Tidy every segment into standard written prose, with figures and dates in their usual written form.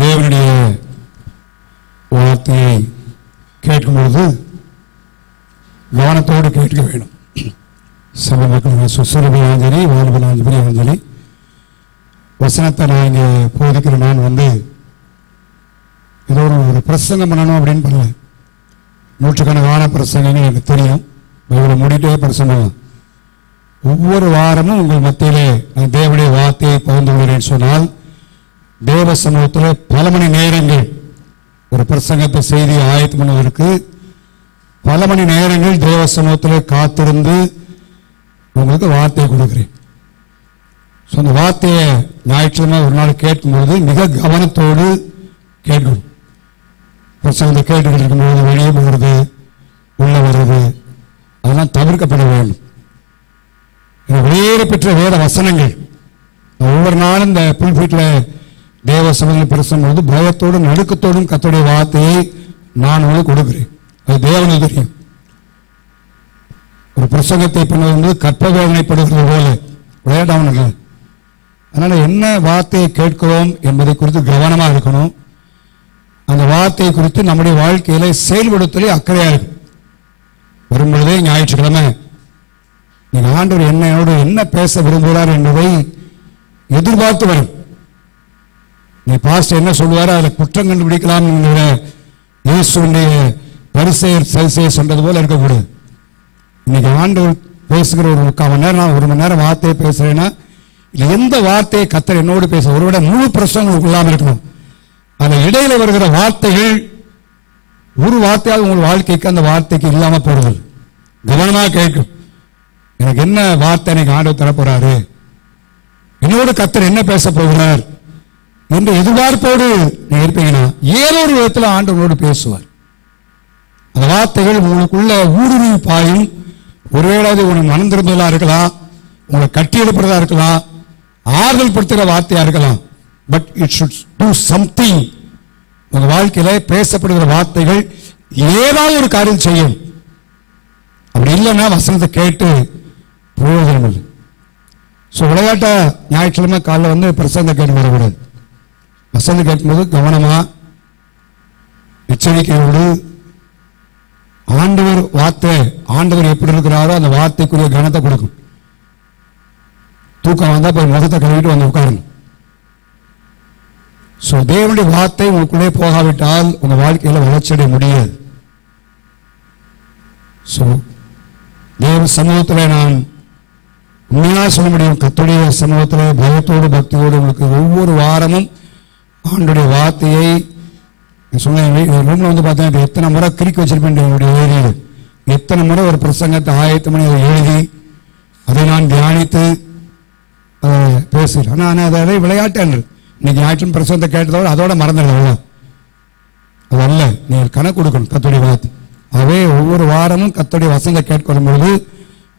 தேவனுடைய வார்த்தையை கேட்கும்பொழுது கவனத்தோடு கேட்க வேண்டும். சபை மக்கள் சுசுரபியாலும் சரி, வாலிபனாலும் சரி, வசனத்தை நான் இங்கே போதிக்கிற நான் ஏதோ ஒரு பிரசங்கம் பண்ணணும் அப்படின்னு பண்ணல. நூற்றுக்கணக்கான பிரசங்கங்கள் எனக்கு தெரியும். பைபிளை மூடிட்டே பிரசங்கம். ஒவ்வொரு வாரமும் உங்கள் மத்தியிலே நான் தேவனுடைய வார்த்தையை பகிர்ந்து கொள்கிறேன் சொன்னால், தேவ சமூகத்தில் பல மணி நேரங்கள் ஒரு பிரசங்கத்தை செய்தி ஆயத்தம் பண்ணுவதற்கு பல மணி நேரங்கள் தேவ சமூகத்தில் காத்திருந்து உங்களுக்கு வார்த்தையை கொடுக்கிறேன். ஸோ அந்த வார்த்தையை ஞாயிற்றுக்கிழமை ஒரு நாள் கேட்கும்போது மிக கவனத்தோடு கேட்கணும். பிரசங்கத்தை கேட்டுக்கிட்டு இருக்கும்போது வெளியே போகிறது, உள்ளே வருது, அதெல்லாம் தவிர்க்கப்பட வேண்டும். வேறு பெற்ற வேத வசனங்கள் ஒவ்வொரு நாளும் இந்த புல்பீட்டில் தேவ சமூகத்தில் பிரசங்கும்போது பயத்தோடும் நடுக்கத்தோடும் கர்த்தருடைய வார்த்தையை நான் உங்களுக்கு கொடுக்கிறேன். அது தேவனுக்கு தெரியும். ஒரு பிரசங்கத்தை பண்ணுவது கற்பவேதனைப்படுகிறது போல விளையாடாமல். அதனால் என்ன வார்த்தையை கேட்கிறோம் என்பதை குறித்து கவனமாக இருக்கணும். அந்த வார்த்தையை குறித்து நம்முடைய வாழ்க்கையில செயல்படுத்தலே அக்கறையாக இருக்கும். வரும்பொழுதே ஞாயிற்றுக்கிழமை நீங்கள் ஆண்டவர் என்னோடு என்ன பேச விரும்புகிறார் என்பதை எதிர்பார்த்து வரும். நீ பாஸ்டர் என்ன சொல்லுவாரோ அதில் குற்றம் கண்டுபிடிக்கலாம் என்கிற இயேசுடைய பரிசேயர் சதுசேயர் சொன்னது போல இருக்கக்கூடாது. இன்னைக்கு ஆண்டவர் பேசுகிற ஒரு 3/4 மணி நேரம், நான் 1 மணி நேரம் வார்த்தையை பேசுறேன்னா, இல்லை எந்த வார்த்தையை கர்த்தர் என்னோடு பேச ஒருவிட முழு பிரசங்கம் இல்லாமல் இருக்கணும். அதில் இடையில வருகிற வார்த்தைகள் ஒரு வார்த்தையாவது உங்கள் வாழ்க்கைக்கு அந்த வார்த்தைக்கு இல்லாமல் போடுது. கவனமாக கேட்கும். எனக்கு என்ன வார்த்தை எனக்கு ஆண்டவர் தரப்போறாரு, என்னோடு கர்த்தர் என்ன பேச போகிறார் என்று எதிர்பார்ப்போடு நீங்க இருப்பீங்கன்னா ஏதோ ஒரு விதத்தில் ஆண்டவரோடு பேசுவார். அந்த வார்த்தைகள் உங்களுக்குள்ள ஊடுருவி பாயும். ஒருவேளை அது உங்களுக்கு மனம் திரும்புதலா இருக்கலாம், உங்களை கட்டி எழுப்புறதா இருக்கலாம், ஆறுதல் படுத்துகிற வார்த்தையா இருக்கலாம். But it should do something. உங்க வாழ்க்கையில பேசப்படுகிற வார்த்தைகள் ஏதாவது ஒரு காரியம் செய்யும். அப்படி இல்லைன்னா வசனத்தை கேட்டு பிரயோஜனம் இல்லை. ஸோ விளையாட்ட ஞாயிற்றுக்கிழமை காலைல பிரசங்க கேட்டு வரக்கூடாது. வசனம் கேட்கும்போது கவனமா எச்சரிக்கையோடு ஆண்டவர் வார்த்தை, ஆண்டவர் எப்படி இருக்கிறாரோ அந்த வார்த்தைக்குரிய கனத்தை கொடுக்கும். தூக்கம் வந்தா போய் முகத்தை கழுவிட்டு வந்து உட்காருங்க. ஸோ தேவனுடைய வார்த்தை உங்களுக்குள்ளே போகாவிட்டால் உங்க வாழ்க்கையில வளர்ச்சி அடைய முடியாது. ஸோ தேவ சமூகத்தில் நான் உண்மையாக சொல்ல முடியும், கர்த்தருடைய சமூகத்தில் பயத்தோடு பக்தியோடு உங்களுக்கு ஒவ்வொரு வாரமும் ஆண்டுடைய வார்த்தையை சொன்னேன். ரூம்ல பார்த்தேன் எத்தனை முறை கிறுக்கி வச்சிருப்பேன். என்னுடைய ஏரியில் எத்தனை முறை ஒரு பிரசங்கத்தை ஆயத்தம் பண்ணி அதை எழுதி அதை நான் தியானித்து பேசுகிறேன். ஆனால் அதை விளையாட்டு என்று இன்னைக்கு ஞாயிற்று பிரசங்கத்தை கேட்டதோடு அதோட மறந்துடுது. அது அல்ல, நீங்கள் கணக்கு கொடுக்கணும் கர்த்தருடைய வார்த்தை. ஆகவே ஒவ்வொரு வாரமும் கர்த்தருடைய வசனத்தை கேட்கும் பொழுது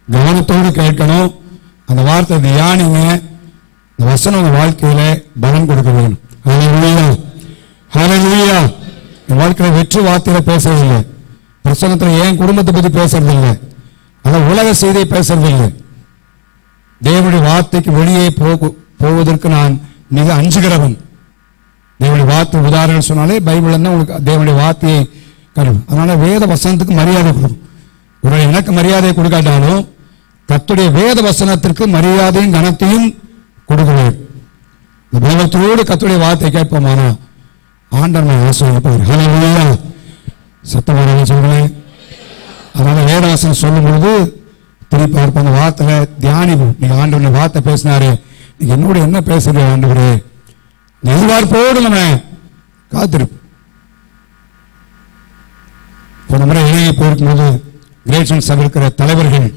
கவனத்தோடு கேட்கணும். அந்த வார்த்தை தியானிங்க. அந்த வசனம் உங்க வாழ்க்கையில பலன் கொடுக்க வேணும். ஹல்லேலூயா, ஹல்லேலூயா. என் வாழ்க்கையில வெற்றி வார்த்தையில பேசுறதில்லை, பிரசங்கத்தில் என் குடும்பத்தை பத்தி பேசுறதில்லை, அதான் உலக செய்தியை பேசுறதில்லை. தேவனுடைய வார்த்தைக்கு வெளியே போவதற்கு நான் மிக அஞ்சுகிறவன். தேவனுடைய வார்த்தை உதாரணம் சொன்னாலே பைபிள் தான் உங்களுக்கு தேவனுடைய வார்த்தையை கருவும். அதனால வேத வசனத்துக்கு மரியாதை கொடுக்கும். ஒரு எனக்கு மரியாதை கொடுக்காட்டாலும் கர்த்தருடைய வேத வசனத்திற்கு மரியாதையும் கனத்தையும் கொடுக்கிறேன். இந்த வேதத்தோடு கர்த்தருடைய வார்த்தை கேட்போமானா ஆண்டவன் ஆசீர்வதிப்பார். ஹல்லேலூயா. சத்தமாக சொல்றேன். அதனால வேதவசனம் சொல்லும் பொழுது திருப்பி பார்ப்போம். அந்த வார்த்தையில தியானிக்கும். நீங்க ஆண்டவனுடைய வார்த்தை பேசினாரு, நீங்க என்னோட என்ன பேசுற ஆண்டவரே, எதிர்பார்ப்போடு நம்ம காத்திருப்போம். போன முறை இணைய போயிருக்கும்போது கிரேட் சபை இருக்கிற தலைவர்கள்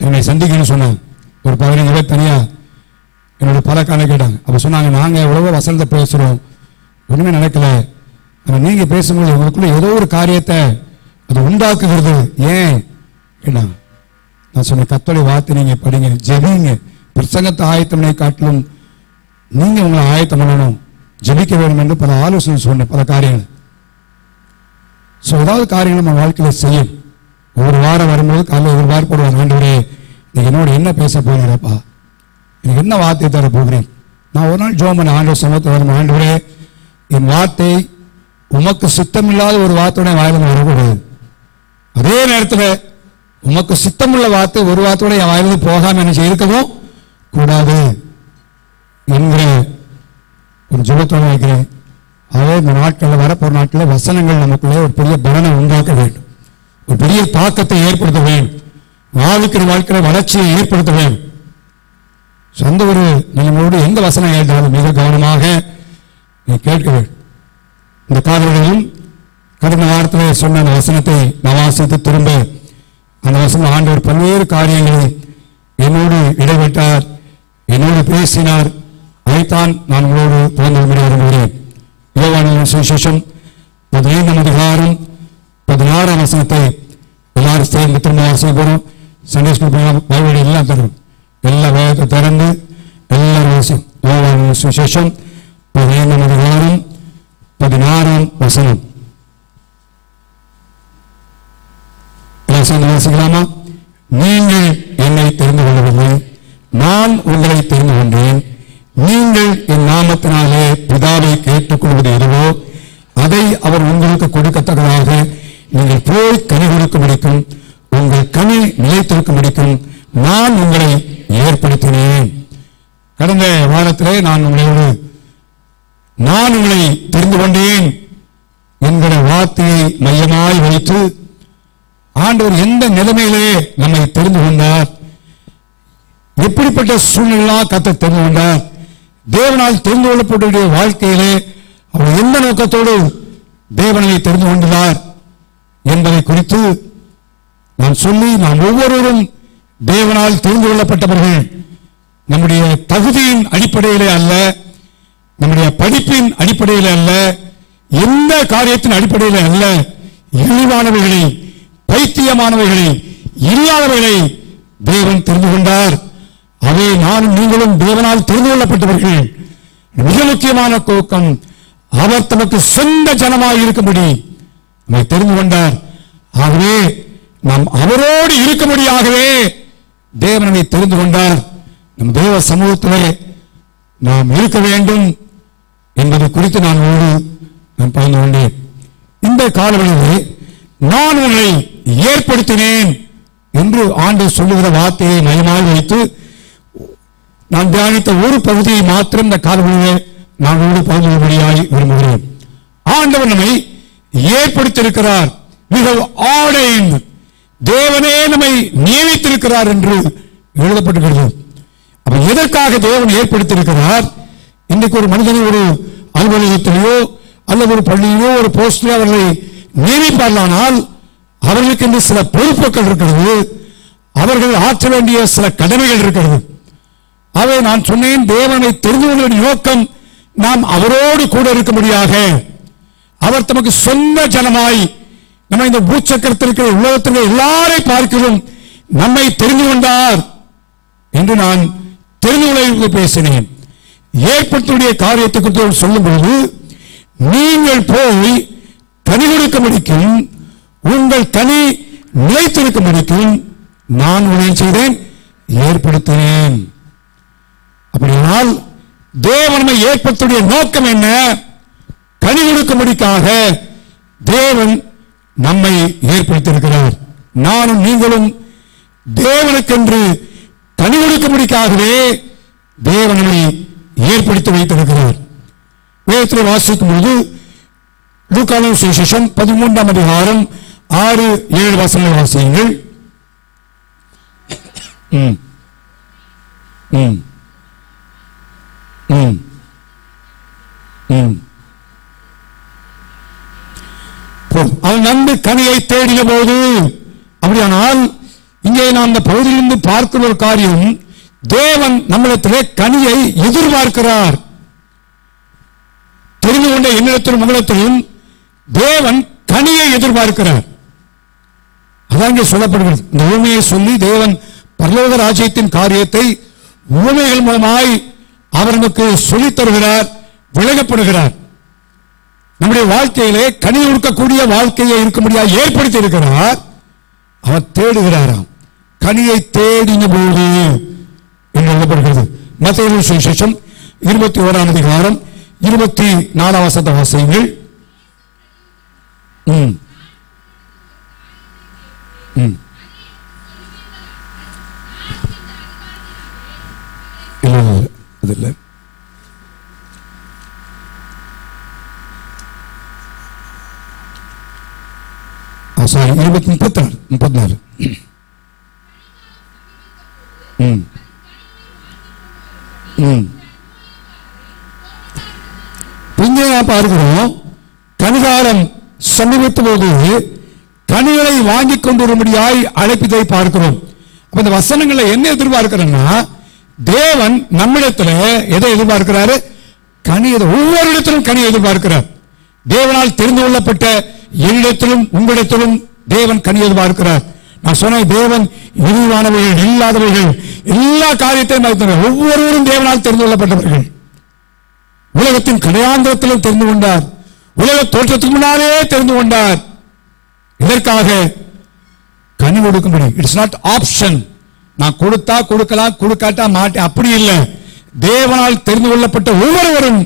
என்னை சந்திக்கணும்னு சொன்னாங்க. ஒரு 15 பேர் தனியா என்னோட பல காலம் கேட்டாங்க. அப்ப சொன்னாங்க, நாங்க எவ்வளவோ வசனத்தை பேசுறோம், ஒண்ணுமே நடக்கல. ஆனா நீங்க பேசும்போது உங்களுக்குள்ள ஏதோ ஒரு காரியத்தை அது உண்டாக்குகிறது, ஏன் கேட்டாங்க. நான் சொன்ன கர்த்தருடைய வார்த்தை நீங்க படிங்க, ஜெபிங்க. பிரசங்கத்தை ஆயத்தமனை காட்டிலும் நீங்க உங்களை ஆயத்தம் பண்ணணும், ஜெபிக்க வேண்டும் என்று பல ஆலோசனை சொன்னேன், பல காரியங்கள். ஸோ ஏதாவது காரியங்கள் நம்ம வாழ்க்கையில் செய்யும். ஒவ்வொரு வாரம் வரும்போது காலையில் எதிர்பார்ப்படுவாங்க, ஆண்டவரே நீங்க என்னோட என்ன பேச போகிறப்பா, எனக்கு என்ன வார்த்தை தர போகிறேன்? நான் ஒரு நாள் ஜெபம் பண்ண ஆண்டவர் சமூகத்தில் வரும், ஆண்டவரே என் வார்த்தை உமக்கு சித்தமில்லாத ஒரு வார்த்தையோட வாயிலிருந்து வரக்கூடாது, அதே நேரத்தில் உமக்கு சித்தமுள்ள வார்த்தை ஒரு வார்த்தையோட என் வாயிலிருந்து போகாம என்ன இருக்கவும் கூடாது என்கிற ஒரு ஜெபத்தோட வைக்கிறேன். அதே இந்த நாட்களில் வரப்போற நாட்களில் வசனங்கள் நமக்குள்ளே ஒரு பெரிய பலனை உண்டாக்க வேண்டும், ஒரு பெரிய தாக்கத்தை ஏற்படுத்த வேண்டும், வாழ்க்கையில வளர்ச்சியை ஏற்படுத்த வேண்டும். சொந்த ஒரு நிலைமையோடு எந்த வசனம் கேட்டாலும் மிக கவனமாக நீ கேட்க வேண்டும். இந்த காலங்களிலும் கடந்த வாரத்தில் சொன்ன அந்த வசனத்தை நான் வாசித்து திரும்ப அந்த வசனம் ஆண்டவர் பல்வேறு காரியங்களை என்னோடு இடைவிட்டார், என்னோடு பேசினார். அதைத்தான் நான் உங்களோடு பகிர்ந்து விரும்புகிறேன். யோவானின் சுவிசேஷம் 15ஆம் அதிகாரம் 16ஆம் வசனத்தை எல்லாரும் சேர்ந்து திரும்ப வாசிக்க போறோம். சண்டே ஸ்கூல் பைபிள் எல்லாம் தரும், எல்லா வேதத்தை திறந்து எல்லாரும் வாசிக்கும். யோவானின் சுவிசேஷம் 15ஆம் அதிகாரம் 16ஆம் வசனம் வாசிக்கலாமா? நீங்கள் என்னை தெரிந்து கொள்ளவில்லை, நான் உங்களை தெரிந்து கொண்டேன். நீங்கள் என் நாமத்தினாலே பிதாவை கேட்டுக்கொள்வது எதுவோ அதை அவர் உங்களுக்கு கொடுக்கத்தக்கதாக நீங்கள் போய் கனி கொடுக்க முடிக்கும், உங்கள் கனி நிலைத்திருக்க முடிக்கும், நான் உங்களை ஏற்படுத்தினேன். கடந்த வாரத்திலே நான் உங்களை தெரிந்து கொண்டேன் என்கிற வார்த்தையை மையமாய் வைத்து ஆண்டவர் எந்த நிலைமையிலே நம்மை தெரிந்து கொண்டார், எப்படிப்பட்ட சூழ்நிலை கர்த்தர் தெரிந்து கொண்டார், தேவனால் தெரிந்து கொள்ளப்பட்ட வாழ்க்கையிலே அவர் எந்த நோக்கத்தோடு தேவனை தெரிந்து கொண்டார் என்பதை குறித்து நான் சொல்லி, நாம் ஒவ்வொருவரும் தேவனால் தெரிந்து கொள்ளப்பட்டவர்கள். நம்முடைய தகுதியின் அடிப்படையிலே அல்ல, நம்முடைய படிப்பின் அடிப்படையில் அல்ல, எந்த காரியத்தின் அடிப்படையில் அல்ல, இழிவானவைகளை, பைத்தியமானவைகளை, இல்லாதவைகளை தேவன் தெரிந்து கொண்டார். அவை நானும் நீங்களும் தேவனால் தெரிந்து கொள்ளப்பட்டவர்கள். மிக முக்கியமான நோக்கம் அவர் தமக்கு சொந்த ஜனமாய் இருக்கும்படி நம்மை தெரிந்து கொண்டார். ஆகவே நாம் அவரோடு இருக்கும்படியாகவே தேவனை தெரிந்து கொண்டார். நம் தேவ சமூகத்திலே நாம் இருக்க வேண்டும் என்பது குறித்து நான் பகிர்ந்து கொண்டேன். இந்த காலவெளியிலே நான் உங்களை ஏற்படுத்தினேன் என்று ஆண்டவர் சொல்லுகிற வார்த்தையை மையமாக வைத்து நான் தியானித்த ஒரு பகுதியை மாத்திரம் இந்த காலவெளியிலே நான் பகிர்ந்துபடியாய் விரும்புகிறேன். ஆண்டவர் நம்மை ஏற்படுத்தியிருக்கிறார், மிக ஆர்டைன்ட், தேவனே நம்மை நியமித்திருக்கிறார் என்று எழுதப்பட்டிருக்கிறது. அப்ப எதற்காக தேவன் ஏற்படுத்தியிருக்கிறார்? இன்றைக்கு ஒரு மனிதனை ஒரு அலுவலகத்திலேயோ அல்லது ஒரு பள்ளியிலோ ஒரு போஸ்டிலோ அவர்களை நியமிப்பார்களானால் அவர்களுக்கு இந்த சில பொறுப்புகள் இருக்கிறது, அவர்கள் ஆற்ற வேண்டிய சில கடமைகள் இருக்கிறது. அவை நான் சொன்னேன், தேவனை தெரிந்து கொள்ள நோக்கம் நாம் அவரோடு கூட இருக்கும்படியாக, அவர் தமக்கு சொந்த ஜனமாய் நம்ம இந்த பூச்சக்கரத்தில் இருக்கிற உலகத்தில் எல்லாரை பார்க்கிறோம் நம்மை தெரிந்து கொண்டார் என்று நான் தெரிந்து கொள்ள பேசினேன். ஏற்படுத்திய காரியத்தை குறித்து சொல்லும் பொழுது, நீங்கள் போய் கனி கொடுக்க முடிக்கும், உங்கள் கனி நிலைத்திருக்க முடிக்கும், நான் உங்களை செய்தேன், ஏற்படுத்தினேன். அப்படியானால் தேவனை ஏற்படுத்திய நோக்கம் என்ன? கனி கொடுக்கும்படிக்காக தேவன் நம்மை ஏற்படுத்தியிருக்கிறார். நானும் நீங்களும் தேவனுக்கென்று கனி கொடுக்கும்படிக்காகவே தேவனை ஏற்படுத்தி வைத்திருக்கிறார். வேதத்தில் வாசிக்கும் பொழுது லூக்காவின் சுவிசேஷம் 13ஆம் அதிகாரம் 6-7 வசனங்களை வாசியுங்கள். அவன் நம்பி கனியை தேடிய போது, அப்படியானால் இங்கே நாம் இந்த பகுதியிலிருந்து பார்க்கிற ஒரு காரியம், தேவன் நம்மிடத்திலே கனியை எதிர்பார்க்கிறார். தெரிந்து கொண்ட என்னிடத்திலும் உங்களிடத்திலும் தேவன் கனியை எதிர்பார்க்கிறார். அதான் இங்கே சொல்லப்படுகிறது. இந்த உண்மையை சொல்லி தேவன் பரலோக ராஜ்யத்தின் காரியத்தை உண்மைகள் மூலமாய் அவர் நமக்கு சொல்லித் தருகிறார், விளங்கப்படுகிறார். நம்முடைய வாழ்க்கையிலே கனி கொடுக்கக்கூடிய வாழ்க்கையை இருக்க முடியாது ஏற்படுத்தி இருக்கிறார். அவர் தேடுகிறாராம், கனியை தேடின போது என்று எழுதப்படுகிறது. மத்தேயு சுவிசேஷம் 21ஆம் அதிகாரம் 24ஆம் வசனத்தை வாசியுங்கள். இல்லை அது இல்லை, சாரி 34. இங்கே நாம் பார்க்கிறோம், கனிகாலம் சமீபித்த போது கனிகளை வாங்கி கொண்டு வரும்படியாய் அழைப்பதை பார்க்கிறோம். அப்ப இந்த வசனங்களை என்ன எதிர்பார்க்கிறோம்னா, தேவன் நம்மிடத்துல எதை எதிர்பார்க்கிறாரு? கனி. ஒவ்வொரு இடத்திலும் கனி எதிர்பார்க்கிறார். தேவனால் தெரிந்து கொள்ளப்பட்ட என்னிடத்திலும் உங்களிடத்திலும் தேவன் கனி எதிர்பார்க்கிறார். நான் சொன்ன தேவன் இழிவானவர்கள், இல்லாதவர்கள், எல்லா காரியத்தையும் ஒவ்வொருவரும் தேவனால் தெரிந்து கொள்ளப்பட்டவர்கள். உலகத்தின் கடையாந்திரத்திலும் தெரிந்து கொண்டார். உலக தோற்றத்துக்கு முன்னாலே தெரிந்து கொண்டார். இதற்காக கனி கொடுக்கும்படி. It's not option. நான் கொடுத்தா கொடுக்கலாம், கொடுக்காட்டா மாட்டேன், அப்படி இல்லை. தேவனால் தெரிந்து கொள்ளப்பட்ட ஒவ்வொருவரும்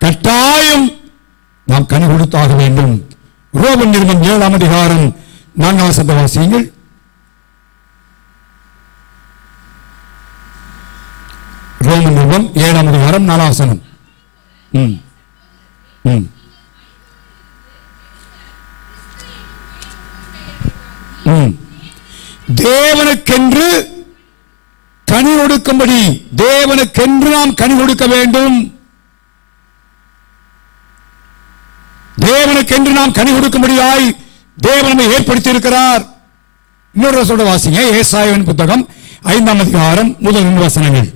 கட்டாயம் நாம் கனி கொடுத்தாக வேண்டும். ரோமன் நிருபம் 7ஆம் அதிகாரம் 4ஆம் வசனத்தை வாசியுங்கள். ரோமன் நிருபம் 7ஆம் அதிகாரம் 4ஆம் வசனம். தேவனுக்கென்று கனி கொடுக்கும்படி, தேவனுக்கென்று நாம் கனி கொடுக்க வேண்டும். தேவனுக்கென்று நாம் கனி கொடுக்கும்படியாய் தேவன் நம்மை ஏற்படுத்தி இருக்கிறார். இன்னொரு சொல்ற வாசிங்க, ஏசாயாவின் புத்தகம் 5ஆம் அதிகாரம் முதல் 2 வசனங்கள்.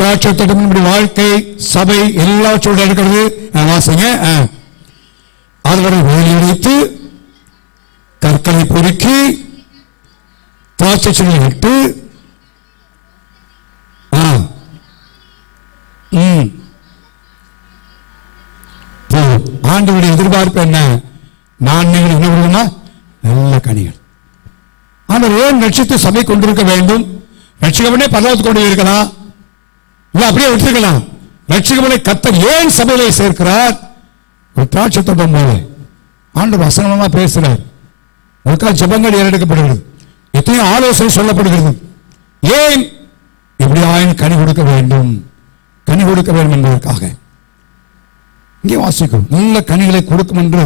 திராட்சை வாழ்க்கை, சபை எல்லாவற்றோடு இருக்கிறது. வாசிங்க. அதுவரை வேலையடித்து கற்களை பொறுக்கி திராட்சை செடியை விட்டு ஆண்டவருடைய எதிர்பார்ப்பு என்ன? நான் நீங்கள் என்ன கொடுக்கணுமா? நல்ல கனிகள். ஆண்டவர் ஏன் ரட்சித்து சபை கொண்டிருக்க வேண்டும்? ரட்சிக்கப்பட்டே பரலோகத்துக்கு கொண்டு இருக்கலாம், இல்ல அப்படியே விட்டுருக்கலாம். ரட்சிக்கப்பட்டை கர்த்தர் ஏன் சபையிலே சேர்க்கிறார்? ஒரு திராட்சை தோட்டம் போல ஆண்டவர் வசனமா பேசுறார். அதுக்காக ஜெபங்கள் ஏறெடுக்கப்படுகிறது, எத்தனையோ ஆலோசனை சொல்லப்படுகிறது. ஏன் இப்படி ஆயின் கனி கொடுக்க வேண்டும், கனி கொடுக்க வேண்டும் என்பதற்காக. இங்கே வாசிக்கும், நல்ல கனிகளை கொடுக்கும் என்று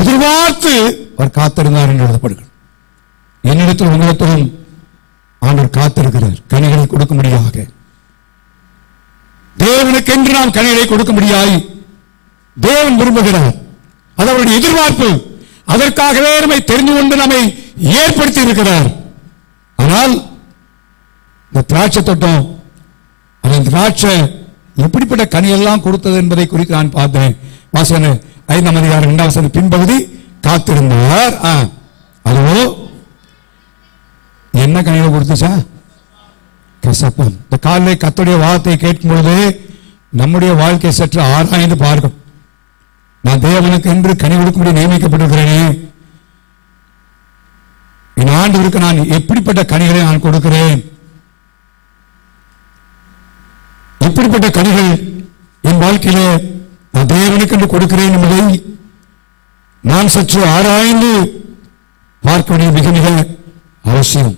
எதிர்பார்த்து அவர் காத்திருந்தார் என்று எழுதப்படுகிறது. என்னிடத்தில் உங்களிடத்திலும் ஆண்டவர் காத்திருக்கிறார் கனிகளை கொடுக்கும்படியாக. தேவனுக்கென்று நாம் கனிகளை கொடுக்கும்படியாய் தேவன் விரும்புகிறார். அது அவருடைய எதிர்பார்ப்பு. அதற்காகவே நம்மை தெரிந்து கொண்டு நம்மை ஏற்படுத்தி இருக்கிறார். ஆனால் இந்த திராட்சை தோட்டம், அந்த திராட்சை எப்படிப்பட்ட கனியெல்லாம் கொடுத்தது என்பதை குறித்து நான் பார்த்தேன். வாசனை 5ஆம் அதிகாரம் 2ஆம் வசனம் பின்பகுதி, காத்திருந்தார். அதுவோ என்ன கனிகளை கொடுத்துச்சா? கசப்பம். இந்த காலையில் கர்த்தருடைய வார்த்தையை கேட்கும் பொழுது நம்முடைய வாழ்க்கை சற்று ஆராய்ந்து பார்க்கும். நான் தேவனுக்கு என்று கனி கொடுக்கும்படி நியமிக்கப்பட்டிருக்கிறேனே, என் ஆண்டவருக்கு நான் எப்படிப்பட்ட கனிகளை நான் கொடுக்கிறேன், எப்படிப்பட்ட கனிகள் என் வாழ்க்கையிலே நான் தேவனுக்கு என்று கொடுக்கிறேன் என்பதை நான் சற்று ஆராய்ந்து பார்க்க வேண்டிய மிக மிக அவசியம்.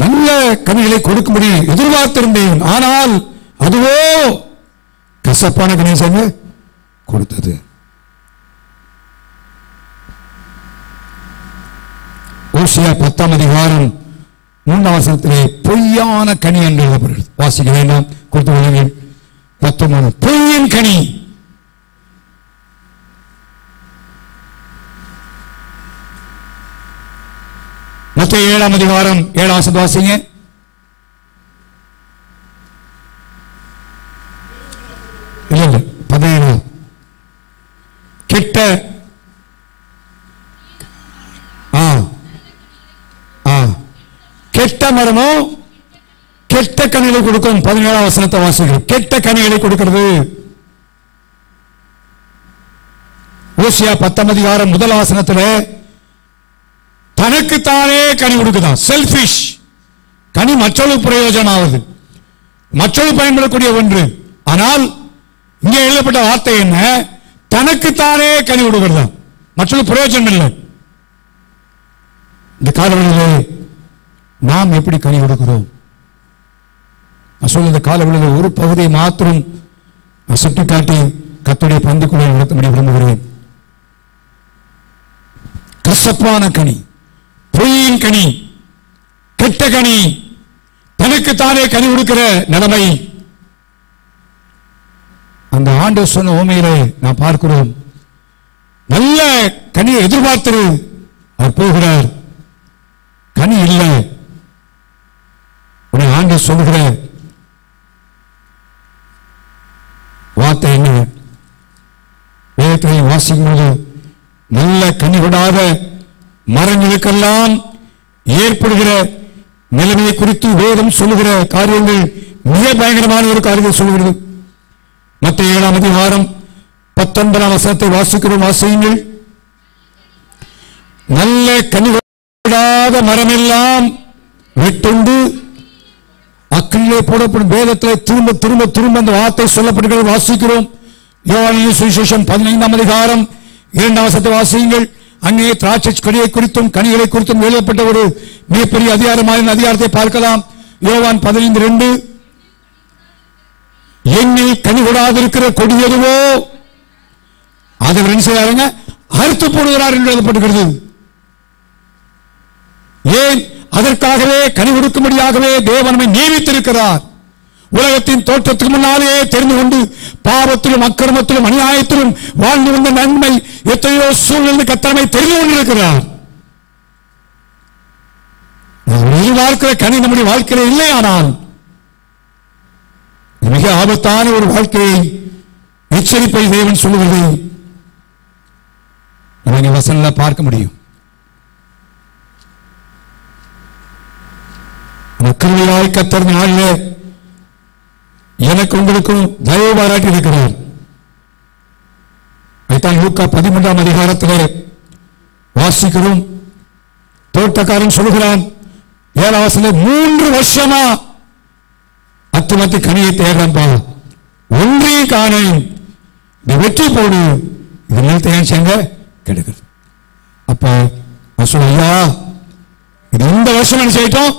நல்ல கனிகளை கொடுக்கும்படி எதிர்பார்த்திருந்தேன், ஆனால் அதுவோ கசப்பான கனியை கொடுத்தது. ஓசியா 10ஆம் அதிகாரம் 3ஆம் வசனத்திலே பொய்யான கனி என்று எழுதப்படுகிறது. வாசிக்க வேண்டாம், கொடுத்து கொள்ளுங்கள். 19 பொய்யின் கனி. மத்தேயு 7ஆம் அதிகாரம் 7ஆம் வசனம் வாசிங்க. கெட்ட மரமோ கெட்ட கனிகளை கொடுக்கும். 17ஆம் வசனத்தை வாசிக்கிறோம். கெட்ட கனிகளை கொடுக்கிறது. ஓசியா 10ஆம் அதிகாரம் 1 வசனத்தில் தனக்குத்தானே கனி கொடுக்குதான். செல்பிஷ். கனி மற்றவர்களுக்கு பிரயோஜனமாவது, மற்றவர்கள் பயன்படக்கூடிய ஒன்று. ஆனால் இங்கே எழுதப்பட்ட வார்த்தை என்ன? தனக்குத்தானே கனி கொடுக்கிறதா, மற்றவர்களுக்கு பிரயோஜனம் இல்லை. இந்த காலவெளியிலே நாம் எப்படி கனி கொடுக்கிறோம்? நான் சொல்ல இந்த காலவெளியில் ஒரு பகுதியை மாத்திரம் நான் சுட்டிக்காட்டி கர்த்தருடைய பந்திக்குள்ளே நடத்தபடி விரும்புகிறேன். கசப்பான கனி, பொய்யின் கனி, கெட்ட கனி, தனக்குத்தானே கனி கொடுக்கிற நிலைமை அந்த ஆண்டவர் சொன்ன உண்மையிலே நாம் பார்க்கிறோம். நல்ல கனியை எதிர்பார்த்து அவர் போகிறார். கனி இல்லை. உன்னை ஆண்டவர் சொல்லுகிற வார்த்தை என்ன? வேதத்தை வாசிக்கும் போது நல்ல கனி விடாத மரங்களுக்கெல்லாம் ஏற்படுகிற நிலைமையை குறித்து வேதம் சொல்லுகிற காரியங்கள் மிக பயங்கரமான ஒரு காரியத்தை சொல்லுகிறது. மத்திய 7ஆம் அதிகாரம் 19ஆம் வசனத்தை வாசிக்கிறோம். வாசியுங்கள். நல்ல கனி விடாத மரமெல்லாம் வெட்டுண்டு அக்கிலே போடப்படும். வேதத்தில் திரும்ப திரும்ப திரும்ப அந்த வார்த்தை சொல்லப்படுகிறது. வாசிக்கிறோம். யோவானின் சுவிசேஷம் 15ஆம் அதிகாரம் 2ஆம் வசனத்தை வாசியுங்கள். அங்கே திராட்சை கொடியை குறித்தும் கனிகளை குறித்தும் எழுதப்பட்ட ஒரு மிகப்பெரிய அதிகாரமான அதிகாரத்தை பார்க்கலாம். யோவான் 15:2 என்னில் கனி கொடாதிருக்கிற கொடி எதுவோ அதை என்ன செய்யாருங்க? அறுத்து போடுகிறார் என்று எழுதப்பட்டிருக்கிறது. ஏன்? அதற்காகவே கனி கொடுக்கும்படியாகவே தேவன் நியமித்திருக்கிறார். உலகத்தின் தோற்றத்துக்கு முன்னாலே தெரிந்து கொண்டு பாவத்திலும் அக்கிரமத்திலும் அநியாயத்திலும் வாழ்ந்து வந்த நன்மை எத்தனையோ சூழ்நிலை கத்தனமை தெரிந்து கொண்டிருக்கிறார். எதிர்பார்க்கிற கனி நம்முடைய வாழ்க்கையில் இல்லை. ஆனால் மிக ஆபத்தான ஒரு வாழ்க்கையை எச்சரிப்பை தேவன் சொல்லுவது நம்ம வசனங்களை பார்க்க முடியும். கிருபையாய் கர்த்தர் நாளிலே எனக்கு உங்களுக்கும் தயவு பாராட்டி இருக்கிறார். அதைத்தான் லூக்கா 13ஆம் அதிகாரத்திலே வாசிக்கிறோம். தோட்டக்காரன் சொல்லுகிறான் 7ஆம் வசனத்தில் 3 வருஷமா அத்துமத்தி கனியை தேடுறான்பா, ஒன்றையும் காணேன், இந்த வெற்றி போடு, இது நிலத்தை ஏன் செய்ய கிடைக்கிறது. அப்ப சொல்ல ஐயா, இது இந்த வருஷம் என்ன செய்யட்டும்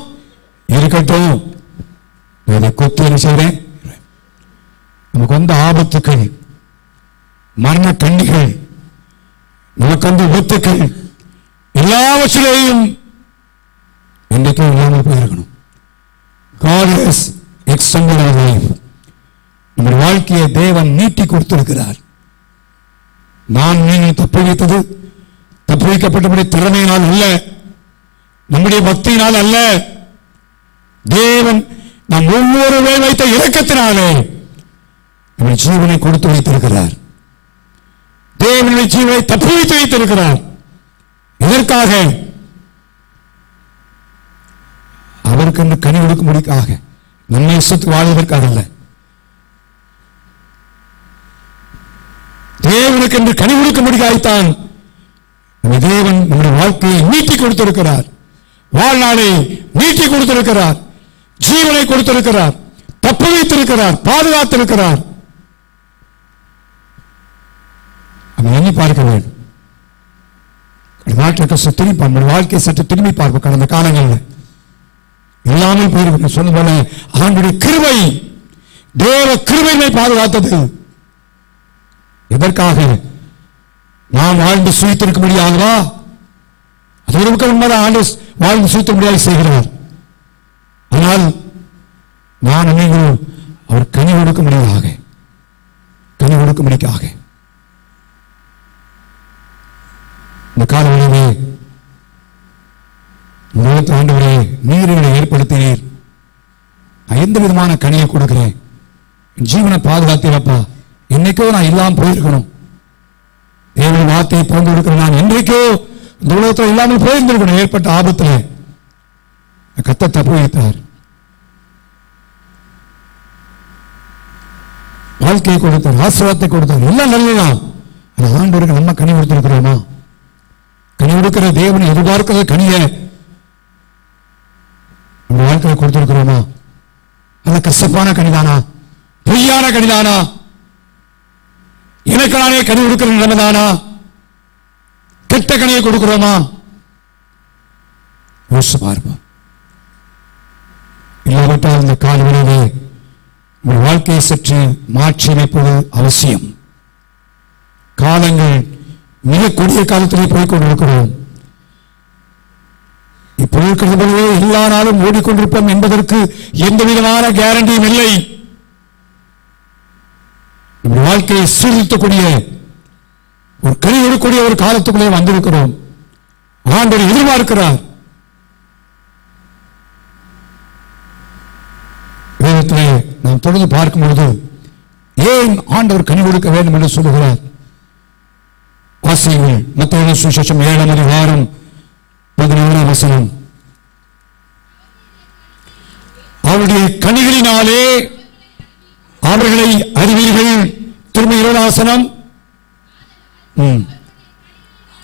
இருக்கட்டும், இதை கொத்தி என்ன செய்கிறேன். நமக்கு வந்த ஆபத்துக்கள், மரண கண்ணிகள், நமக்கு வந்த விபத்துக்கள் எல்லாவற்றிலேயும் என்றைக்கும் இல்லாமல் போயிருக்கணும். God has extended our life. நம்முடைய வாழ்க்கையை தேவன் நீட்டி கொடுத்திருக்கிறார். நான் நீங்கள் தப்பு வைத்தது தப்பு வைக்கப்பட்டபடி திறமையினால் அல்ல, நம்முடைய பக்தியினால் அல்ல, தேவன் நம் ஒவ்வொரு வைத்த இரக்கத்தினாலே நம்முடைய ஜீவனை கொடுத்து வைத்திருக்கிறார். தேவனுடைய ஜீவனை தப்பு வைத்து வைத்திருக்கிறார். இதற்காக அவருக்கு என்று கனி கொடுக்கும்படிக்காக, நம்மை இஷ்டத்துக்கு வாழ்வதற்காக அல்ல, தேவனுக்கு என்று கனி கொடுக்கும்படிக்காகத்தான் நம்ம தேவன் நம்முடைய வாழ்க்கையை நீட்டி கொடுத்திருக்கிறார். வாழ்நாளை நீட்டி கொடுத்திருக்கிறார், ஜீவனை கொடுத்திருக்கிறார், தப்பு வைத்திருக்கிறார், பாதுகாத்திருக்கிறார். நம்ம எண்ணி பார்க்க வேண்டும். நாட்டுக்கு திரும்பி நம்முடைய வாழ்க்கையை சற்று திரும்பி பார்ப்போம். கடந்த காலங்களில் இல்லாமல் போயிருக்க சொன்ன போல ஆண்டுடைய கிருபை, தேவ கிருபையை பாதுகாத்தது. எதற்காக? நாம் வாழ்ந்து சுயித்திருக்க முடியாதவா? அது ஒரு பக்கம் உண்மைதான், ஆண்டு வாழ்ந்து சுயித்த முடியாது செய்கிறார். ஆனால் நான் நீங்கள் அவர் கனி கொடுக்க முடியாத கனி கொடுக்க முடிக்காக இந்த காலவழியிலே உலகத்து ஆண்டவரே நீரை ஏற்படுத்தினீர், நான் எந்த விதமான கனியை கொடுக்கிறேன், ஜீவனை பாதுகாத்தீரப்பா, என்னைக்கோ நான் இல்லாமல் போயிருக்கணும், தேவன் வார்த்தையை பங்கு கொடுக்கிறேன், நான் என்றைக்கோ இந்த உலகத்தில் இல்லாமல் போயிருந்திருக்கணும். ஏற்பட்ட ஆபத்தில் கர்த்தர் தப்பு வைத்தார். வாழ்க்கையை கொடுத்தார், ஆசீர்வாதத்தை கொடுத்தார், எல்லாம் நல்லதான். ஆனால் ஆண்டவருக்கு நம்ம கனி கொடுத்திருக்கிறோமா? கனி கொடுக்கிற தேவனை எதிர்பார்க்கிற கனியை நம்ம வாழ்க்கையை கொடுத்திருக்கிறோமா? அந்த கசப்பான கனிதானா, பொய்யான கனிதானா, எனக்கு நானே கனி கொடுக்கிற நிலைமைதானா, கெட்ட கனியை கொடுக்கிறோமா? யோசிச்சு பார்ப்போம். இல்லாவிட்டால் இந்த காலவெளியிலே உங்கள் வாழ்க்கையை சற்று மாற்றி அமைப்பது அவசியம். காலங்கள் மிக கொடிய காலத்திலே போய்கொண்டிருக்கிறோம். இப்போ இருக்கிறது போலவே எல்லா நாளும் ஓடிக்கொண்டிருப்போம் என்பதற்கு எந்த விதமான கேரண்டியும் இல்லை. நம்முடைய வாழ்க்கையை சீர்திருத்தக்கூடிய ஒரு கனி கொடுக்கக்கூடிய ஒரு காலத்துக்குள்ளே வந்திருக்கிறோம். ஆண்டவர் எதிர்பார்க்கிறார். வேதத்திலே நாம் தொடர்ந்து பார்க்கும் பொழுது ஏன் ஆண்டவர் கனி கொடுக்க வேண்டும் என்று சொல்லுகிறார். வாசியுங்கள். மத்தேயு சுவிசேஷம் 7ஆம் அதிகாரம் 11ஆம் வசனம். அவருடைய கனிகளினாலே அவர்களை அறிவீர்கள். திரும்ப 20ஆம் வசனம்.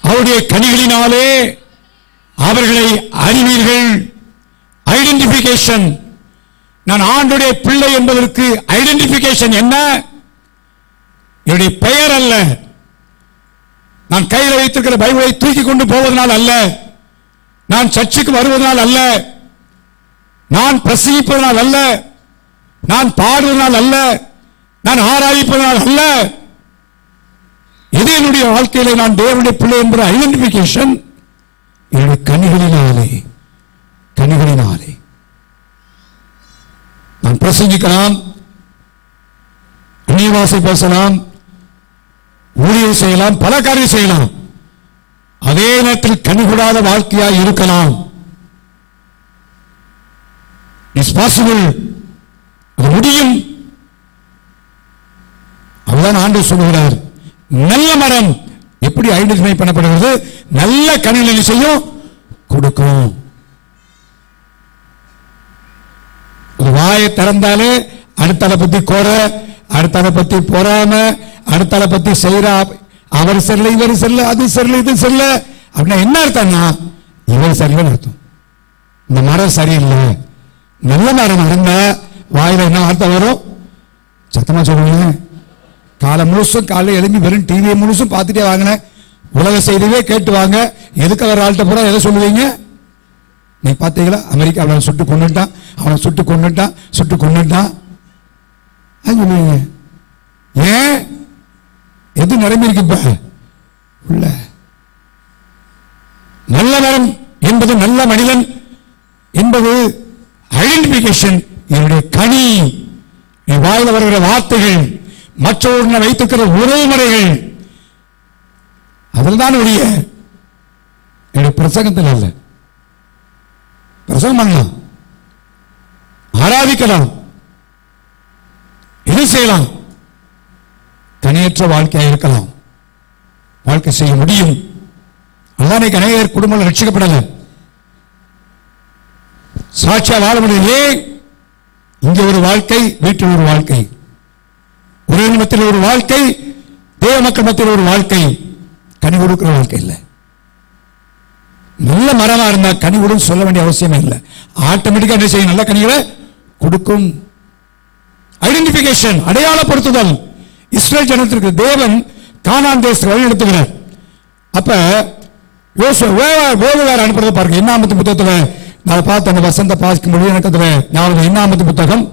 அவருடைய கனிகளினாலே அவர்களை அறிவீர்கள். ஐடென்டிபிகேஷன். நான் ஆண்டவருடைய பிள்ளை என்பதற்கு ஐடென்டிபிகேஷன் என்ன? என்னுடைய பெயர் அல்ல, நான் கையில் வைத்திருக்கிற பைபிளை தூக்கி கொண்டு போவதனால் அல்ல, நான் சர்ச்சுக்கு வருவதனால் அல்ல, நான் பிரசங்கிப்பதனால் அல்ல, நான் பாடுவதனால் அல்ல, நான் ஆராய்ப்பதனால் அல்ல. இது என்னுடைய வாழ்க்கையிலே நான் தேவனுடைய பிள்ளை என்கிற ஐடென்டிபிகேஷன் என்னுடைய கனிகளினாலே. கனிகளினாலே நான் பிரசங்கிக்கலாம், அந்நிய பாஷை பேசலாம், ஊழியம் செய்யலாம், பல காரியம் செய்யலாம். அதே நேரத்தில் கனிகூடாத வாழ்க்கையாக இருக்கலாம். It's possible. அது முடியும். அதுதான் ஆண்டவர் சொல்லுகிறார். நல்ல மரம் எப்படி ஐடென்டிஃபை பண்ணப்படுகிறது? நல்ல கனிகளை செய்யும், கொடுக்கும். ஒரு வாயை திறந்தாலே அடுத்தால பத்தி குறை, அடுத்தால பத்தி பொறாம, அடுத்தால பத்தி செய்யற அவர் சரியில்லை, இவர் சரியில்லை, அது சரியில்லை, இது சரியில்லை அப்படின்னா என்ன அர்த்தம்னா இவர் சரியில்லைன்னு அர்த்தம். இந்த மரம் சரியில்லை. நல்ல மரம் இருந்தா வாயில என்ன அர்த்தம் வரும்? சத்தமா சொல்லுங்க. காலை முழுசும் காலையில் எழும்பி வெறும் டிவியை முழுசும் பார்த்துட்டே வாங்கினேன், உலக செய்தியே கேட்டு வாங்க. எதுக்கு அவர் ஆள்கிட்ட போறா எதை சொல்லுவீங்க? நீ பார்த்தீங்களா, அமெரிக்கா அவனை சுட்டு கொண்டுட்டான், அவனை சுட்டு கொண்டுட்டான், சுட்டு கொண்டுட்டான் சொல்லுவீங்க. ஏன்? எது நிரம்பியிருக்கு இப்ப உள்ள? நல்ல மரம் என்பது, நல்ல மனிதன் என்பது ஐடென்டிபிகேஷன். என்னுடைய கனி, நீ வாயில வருகிற வார்த்தைகள், மற்றவர்கள் வைத்திருக்கிற உறவுமுறைகள், அதில் தான் உடைய என்னுடைய பிரசங்கத்தில் அல்ல. பிரசங்கம் பண்ணலாம், ஆராதிக்கலாம், இது செய்யலாம். கனியற்ற வாழ்க்கையாக இருக்கலாம், வாழ்க்கை செய்ய முடியும். அதான் அநேகர் குடும்பங்கள் ரட்சிக்கப்படல, சாட்சியா வாழ முடியல. இங்க ஒரு வாழ்க்கை, வீட்டில் ஒரு வாழ்க்கை, ஒரு மத்தியில் ஒரு வாழ்க்கை, தேவ மக்கள் மத்தியில் ஒரு வாழ்க்கை, கனி கொடுக்கிற வாழ்க்கை இல்லை. நல்ல மரமா இருந்தா கனி கொடுன்னு சொல்ல வேண்டிய அவசியமே இல்லை. ஆட்டோமேட்டிக்கா என்ன செய்யும்? நல்ல கனிகளை கொடுக்கும். ஐடென்டிபிகேஷன், அடையாளப்படுத்துதல். இஸ்ரேல் ஜனத்திற்கு தேவன் கானான் தேசத்தை வழிநடத்துகிறார். அப்ப வேறு அனுப்புறதை பாருங்க. என்னாமத்து புத்தகத்தில் நான் பார்த்து அந்த வசந்த பார்க்கும் பொழுது எனக்கு அதுல ஞாபகம். என்னாமத்து புத்தகம்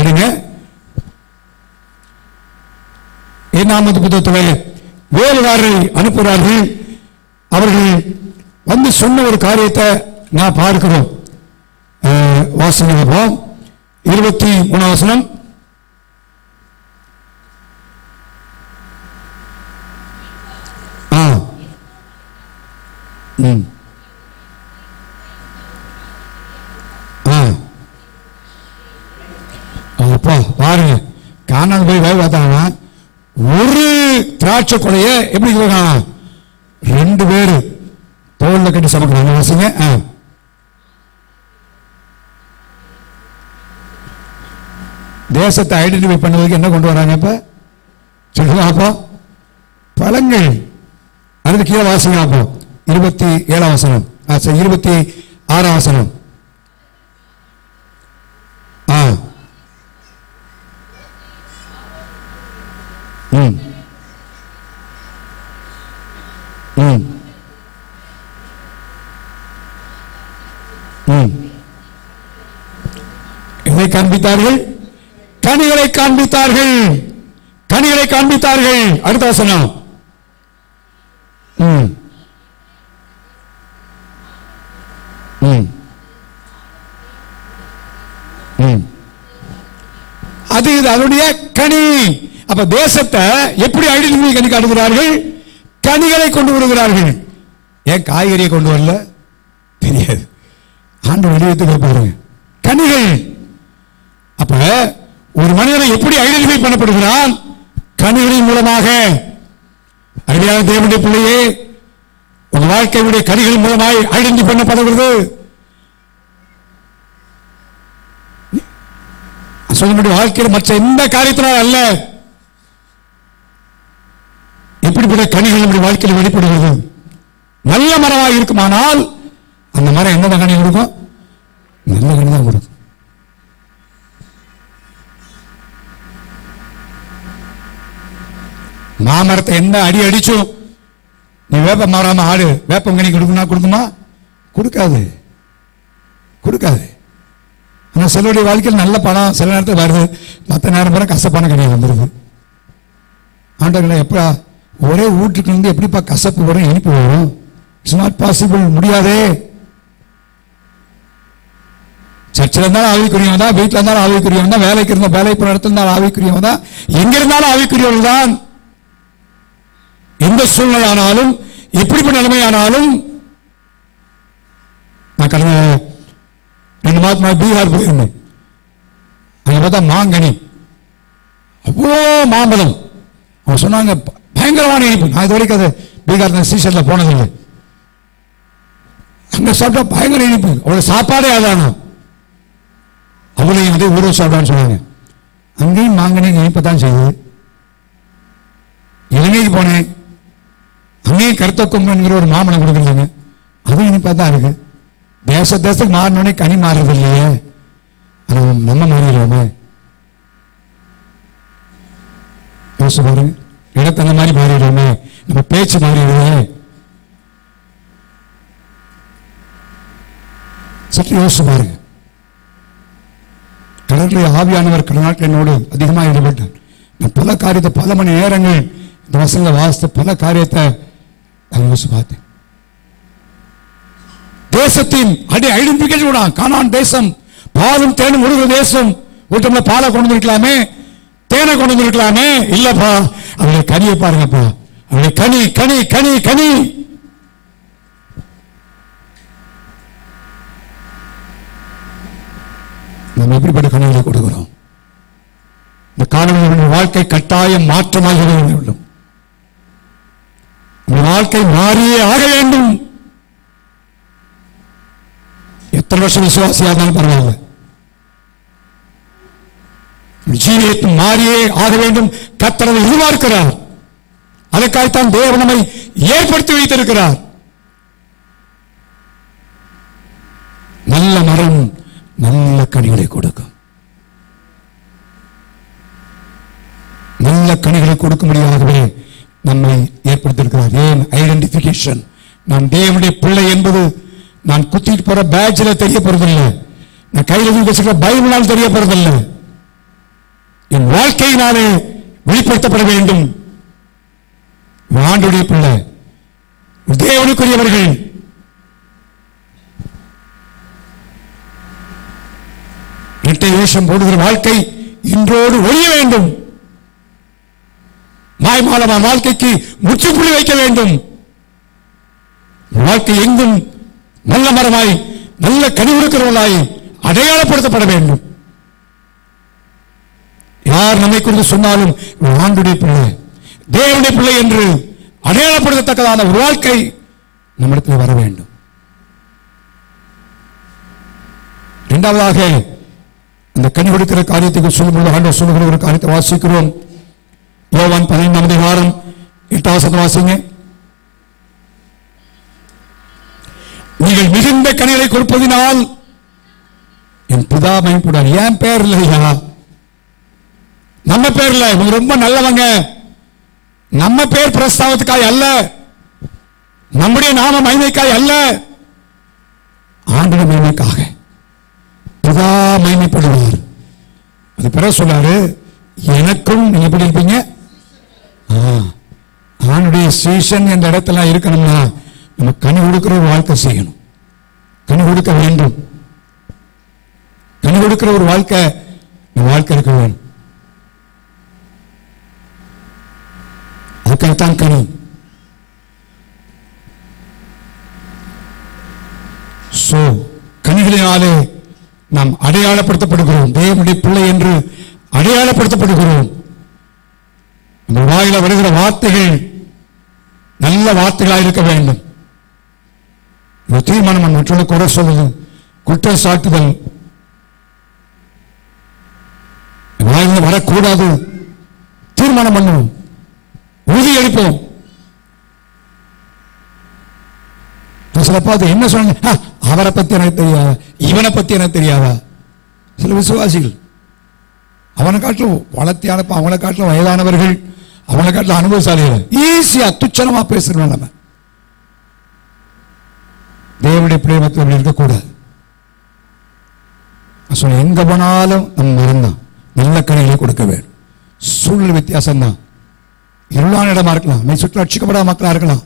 எடுங்க. என்னாமத்து புத்தகத்தில் வேலைக்காரரை அனுப்புகிறார்கள். அவர்கள் வந்து சொன்ன ஒரு காரியத்தை நான் பார்க்கிறோம். வாசனம் 23 வசனம். பாருங்க, கானான் போய் வேலை பார்த்தாங்கன்னா ஒரு திராட்சை கொலைய எப்படி ரெண்டு பேரு தோல்ல கட்டி சமைக்கிறாங்க. தேசத்தை ஐடென்டிஃபை பண்ணுவதற்கு என்ன கொண்டு வராங்க? இப்ப சொல்லுங்க அப்போ, பழங்கள். அடுத்து கீழே வாசிங்க அப்போ, 27ஆம் வசனம், 26ஆம் வசனம். எதை காண்பித்தார்கள்? கனிகளை காண்பித்தார்கள். கனிகளை காண்பித்தார்கள். அடுத்த வசனம். அது அதனுடைய கனி. அப்ப தேசத்தை எப்படி ஐடென்டிஃபை கனி காட்டுகிறார்கள்? கனிகளை கொண்டு வருகிறார்கள். ஏன் காய்கறியை கொண்டு வரல? தெரியாது. ஆண்டு வெளியேற்று பாருங்க, கனிகள். அப்ப ஒரு மனிதனை எப்படி ஐடென்டிஃபை பண்ணப்படுகிறான்? கனிகளின் மூலமாக. அருமையான தேவனுடைய பிள்ளையே, உங்க வாழ்க்கையுடைய கனிகள் மூலமாய் ஐடென்டிஃபை பண்ணப்படுகிறது. சொல்ல வாழ்க்கையில் மற்ற எந்த காரியத்தினால் அல்ல, எப்படிப்பட்ட கனிகள் நம்முடைய வாழ்க்கையில் வெளிப்படுகிறது. நல்ல மரமாக இருக்குமானால் அந்த மரம் என்ன கனி கொடுக்கும்? நல்ல கனி தான் கொடுக்கும். மாமரத்தை எந்த அடி அடிச்சும் நீ வேப்ப மரம் ஆடு வேப்பம் கனி கொடுக்குமா? கொடுக்காது, கொடுக்காது. ஆனால் சிலருடைய வாழ்க்கையில் நல்ல பணம் சில நேரத்தில் வருது, மற்ற நேரம் பிற கசப்பான கனி வந்துடுது. ஆண்டவர்களே, எப்பா ஒரே வீட்டுக்கு இருந்து எப்படிப்பா கசப்பு வரும், இனிப்பு வரும்? இட்ஸ் நாட் பாசிபிள், முடியாதே. சர்ச்சில் இருந்தாலும் ஆவிக்குரியவன் தான், வீட்டில் இருந்தாலும் ஆவிக்குரியவன் தான், வேலைக்கு இருந்த வேலை போன இடத்துல இருந்தாலும் ஆவிக்குரியவன் தான், எங்க இருந்தாலும் ஆவிக்குரியவன் தான். எந்த சூழ்நிலை ஆனாலும், எப்படிப்பட்ட நிலைமையானாலும். நான் கடந்த 2 மாதம் பீகார் போயிருந்தேன். அங்கே பார்த்தா மாங்கனி, அவ்வளோ மாம்பழம். அவங்க சொன்னாங்க பயங்கரமான இனிப்பு. நான் இது வரைக்கும் அது பீகார் சீசனில் போனதில்லை. அங்கே சாப்பிட்டா பயங்கர இனிப்பு. அவ்வளோ சாப்பாடே அதானா, அவளையும் அதே ஊரை சாப்பிடான்னு சொன்னாங்க. அங்கேயும் மாங்கனி இனிப்பை தான் செய்யுது. இலங்கைக்கு போனேன், அங்கேயும் கருத்தக்கும் என்கிற ஒரு மாம்பழம் கொடுக்குறாங்க, அதுவும் இனிப்பா தான் இருக்கு. தேசத்துக்கு மாறினோடனே கனி மாறுறது இல்லையே, ஆனால் நம்ம மாறிடுவோமே. யோசிச்சு பாருங்க, இடத்த அந்த மாதிரி மாறிடுவோமே, நம்ம பேச்சு மாறிடுவோமே. சற்று யோசிச்சு பாருங்க. கடற்கரை ஆவியானவர் கடநாட்டில் என்னோடு அதிகமாக ஈடுபட்டார். நான் பல காரியத்தை, பல மணி நேரங்கள் இந்த வசனங்களை வாசித்த பல காரியத்தை நான் யோசிச்சு பார்த்தேன். தேசத்தின் ஐடென்டிபிகேஷன், கானான் தேசம் பாலும் தேனும் ஒழுகிற தேசம். வீட்டுல பாலை கொண்டு இருக்கலாமே, தேனை கொண்டு இருக்கலாமே, இல்லப்பா அவருடைய கனியை பாருங்கப்பா, அவருடைய கனி கனி கனி கனி. நம்ம எப்படிப்பட்ட கனிகளை கொடுக்கிறோம்? இந்த காரணம் வாழ்க்கை கட்டாயம் மாற்றமாக வேண்டும். வாழ்க்கை மாறியே ஆக வேண்டும். எத்தனை வருஷம் விசுவாசியாக இருந்தாலும் பரவாயில்ல, ஜீவியத்தை மாறியே ஆக வேண்டும். கர்த்தர் எதிர்பார்க்கிறார். அதற்காகத்தான் தேவன் நம்மை ஏற்படுத்தி வைத்திருக்கிறார். நல்ல மரம் நல்ல கனிகளை கொடுக்கும். நல்ல கனிகளை கொடுக்கும்படியாகவே நம்மை ஏற்படுத்தியிருக்கிறார். ஏன்? ஐடென்டிபிகேஷன். நான் தேவனுடைய பிள்ளை என்பது நான் குத்திட்டு போற பேட்ஜில் தெரிய போறதில்லை, நான் கையில் வச்சுக்கிற பைபிளால் தெரிய போறதில்லை. என் வாழ்க்கையினாலே வெளிப்படுத்தப்பட வேண்டும். ஆண்டுடைய பிள்ளை, தேவனுக்குரியவர்கள். இரட்டை வேஷம் போடுகிற வாழ்க்கை இன்றோடு ஒழிய வேண்டும். மாய்மாலமான வாழ்க்கைக்கு முற்றுப்புள்ளி வைக்க வேண்டும். வாழ்க்கை எங்கும் நல்ல மரமாய் நல்ல கனிவுறுக்கிறவர்களாய் அடையாளப்படுத்தப்பட வேண்டும். யார் நம்மை குறித்து சொன்னாலும் ஆண்டுடைய பிள்ளை, தேவனுடைய பிள்ளை என்று அடையாளப்படுத்தத்தக்கதான ஒரு வாழ்க்கை நம்மிடத்தில் வர வேண்டும். இரண்டாவதாக அந்த கனி கொடுக்கிற காரியத்துக்கு சொல்லும்போது ஆண்டவர் சொல்லுகிற ஒரு காரியத்தை வாசிக்கிறோம். யோவான் 15:8 வாசிங்க. நீங்கள் மிகுந்த கனிகளை கொடுப்பதினால் என் பிதா மகிமைப்படுவார். என் பேர் இல்லையா, நம்ம பேர் இல்ல, இவங்க ரொம்ப நல்லவங்க, நம்ம பேர் பிரஸ்தாவத்துக்காய் அல்ல, நம்முடைய நாம மகிமைக்காய் அல்ல, ஆண்டவர் மகிமைக்காக பிதா மகிமைப்படுவார். அது பிறகு சொன்னாரு, எனக்கும் நீங்க எப்படி இருப்பீங்க, ஆண்டுடைய சீசன் என்ற இடத்துல இருக்கணும்னா நம்ம கனி கொடுக்கிற ஒரு வாழ்க்கை செய்யணும். கனி கொடுக்க வேண்டும். கனி கொடுக்கிற ஒரு வாழ்க்கை இருக்க வேண்டும். அதுக்காகத்தான் கனி. கனிகளினாலே நாம் அடையாளப்படுத்தப்படுகிறோம். தேவனுடைய பிள்ளை என்று அடையாளப்படுத்தப்படுகிறோம். நம்ம வாயில வருகிற வார்த்தைகள் நல்ல வார்த்தைகளாக இருக்க வேண்டும். தீர்மானம் மற்றொரு குறை சொல்வது, குற்றம் சாட்டுதல் வாயில வரக்கூடாது. தீர்மானம் பண்ணுவோம், உறுதி எடுப்போம். சிலப்பா என்ன சொன்னாங்க, அவரை பத்தி எனக்கு தெரியாதா, இவனை பத்தி எனக்கு தெரியாதா. சில விசுவாசிகள் அவனை காட்டிலும் வளர்த்தியான, அவங்களை காட்டிலும் வயதானவர்கள், அவங்களை காட்டிலும் அனுபவசாலிகள், ஈஸியா துச்சனமா பேசுறோம். நம்ம தேவனுடைய பிரேமத்தில் அப்படி இருக்கக்கூடாது. எங்க போனாலும் நம்ம மறந்தான் நல்ல கனிகளை கொடுக்க வேண்டும். சூழ்நிலை வித்தியாசம் தான். இருளான இடமா இருக்கலாம், நம்ம சுற்று ரட்சிக்கப்படாத மக்களா இருக்கலாம்,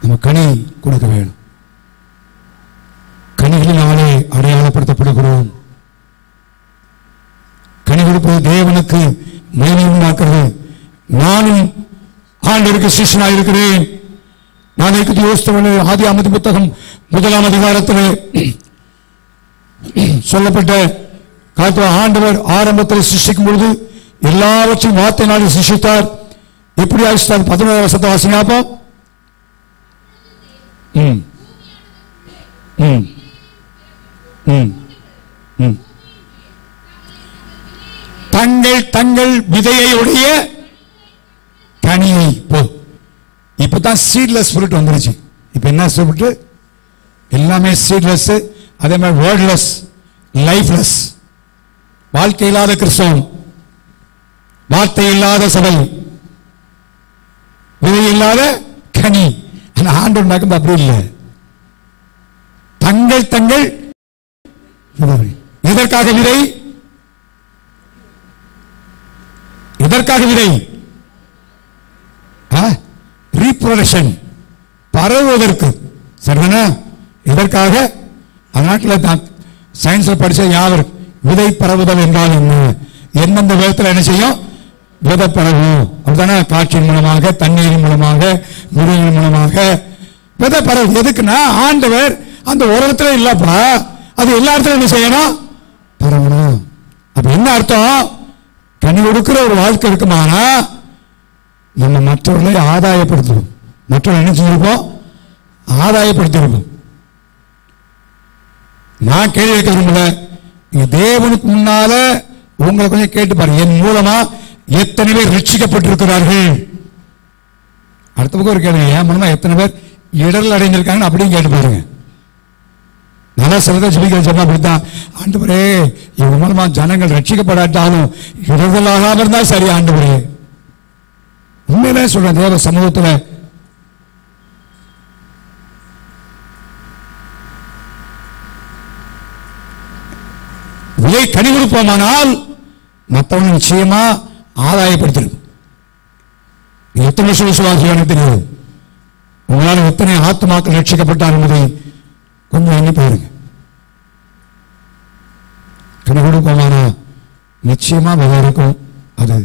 நம்ம கனி கொடுக்க வேண்டும். கனிகளினாலே அடையாளப்படுத்தப்படுகிறோம். கனி கொடுப்பது தேவனுக்கு மகிமை உண்டாக்குறது. நானும் ஆண்டவருக்கு சிஷ்யனாக இருக்கிறேன். நான் யோசித்த ஆதியாகமத்தின் புத்தகம் 1ஆம் அதிகாரத்தில் சொல்லப்பட்ட காலத்தில் ஆண்டவர் ஆரம்பத்தில் சிருஷ்டிக்கும் பொழுது எல்லாவற்றையும் வார்த்தையினாலே சிருஷ்டித்தார். எப்படி ஆசித்தார்? 11ஆம் வசனத்தை வாசிங்க. தங்கள் தங்கள் விதையை உடைய கனியை போ. இப்பதான் சீட்லெஸ் ஃப்ரூட் வந்துருச்சு. இப்ப என்ன ஃப்ரூட்? எல்லாமே சீட்லெஸ். அதே மாதிரி வேர்ட்லெஸ், லைஃப்லெஸ், வாழ்க்கை இல்லாத கிறிஸ்தவம், வார்த்தை இல்லாத சபை, விதை இல்லாத கனி. ஆண்டவர் நடக்கும் அப்படி இல்லை. தங்கள் தங்கள் எதற்காக விதை? எதற்காக விதை? ரீப்ரொடக்ஷன், பரவுவதற்கு. சரிதானா? எதற்காக? அந்நாட்டில் சயின்ஸ்ல படிச்ச யாவர் விதை பரவுதல் என்றால் என்ன, எந்தெந்த விதத்தில் என்ன செய்யும்? விதை பரவும். அப்படித்தானே? காற்றின் மூலமாக, தண்ணீரின் மூலமாக, முறையின் மூலமாக விதை பரவு. எதுக்குன்னா ஆண்டவர் அந்த உலகத்துல இல்லப்பா, அது எல்லா இடத்துல என்ன செய்யணும்? பரவணும். அப்ப என்ன அர்த்தம்? கனி கொடுக்கிற ஒரு வாழ்க்கை இருக்குமானா நம்ம மற்றவர்களை ஆதாயப்படுத்துவோம். மற்றவர்கள் என்ன செஞ்சிருப்போம்? ஆதாயப்படுத்திருப்போம். நான் கேள்வி கேட்க விரும்பல, நீங்க தேவனுக்கு முன்னால உங்களை கொஞ்சம் கேட்டு பாருங்க, என் மூலமா எத்தனை பேர் ரட்சிக்கப்பட்டிருக்கிறார்கள். அடுத்த பக்கம் ஒரு கேள்வி, என் மூலமா எத்தனை பேர் இடர்கள் அடைந்திருக்காங்க அப்படின்னு கேட்டு பாருங்க. நல்லா சிலதை ஜெபிக்கிற ஜெபம் அப்படித்தான். ஆண்டவரே, இவங்க மூலமா ஜனங்கள் ரட்சிக்கப்படாட்டாலும் இடர்கள் ஆகாம இருந்தா சரி ஆண்டவரே. உண்மையிலே சொல்றேன், தேவ சமூகத்தில் விலை கனி கொடுப்போமானால் மற்றவங்க நிச்சயமா ஆதாயப்படுத்திருக்கும். எத்தனை வருஷம் விசுவாசியானு தெரியாது. உங்களால் எத்தனை ஆத்மாக்கள் ரட்சிக்கப்பட்டார் என்பதை கொஞ்சம் எண்ணி பாருங்க. கனி கொடுப்போமானா நிச்சயமா விதை இருக்கும். அது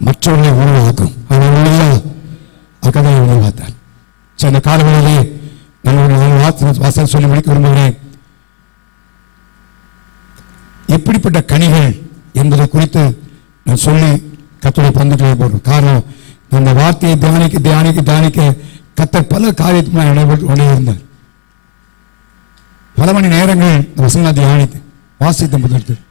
மற்றவர்களை உருவாக்கும். அதுக்காக உருவாத்தார். சரி, இந்த காலங்களிலே நான் வாசல் சொல்லி முடிக்க விரும்புகிறேன். எப்படிப்பட்ட கனிகள் என்பதை குறித்து நான் சொல்லி கர்த்தருடைய பந்துக்களை போடுறேன். காரணம், அந்த வார்த்தையை தியானிக்க தியானிக்க தியானிக்க கர்த்தர் பல காரியத்துக்கு நான் இடைபெற்று கொண்டே இருந்தார். பல மணி நேரங்கள் வசனத்தை தியானித்து வாசித்த முதல்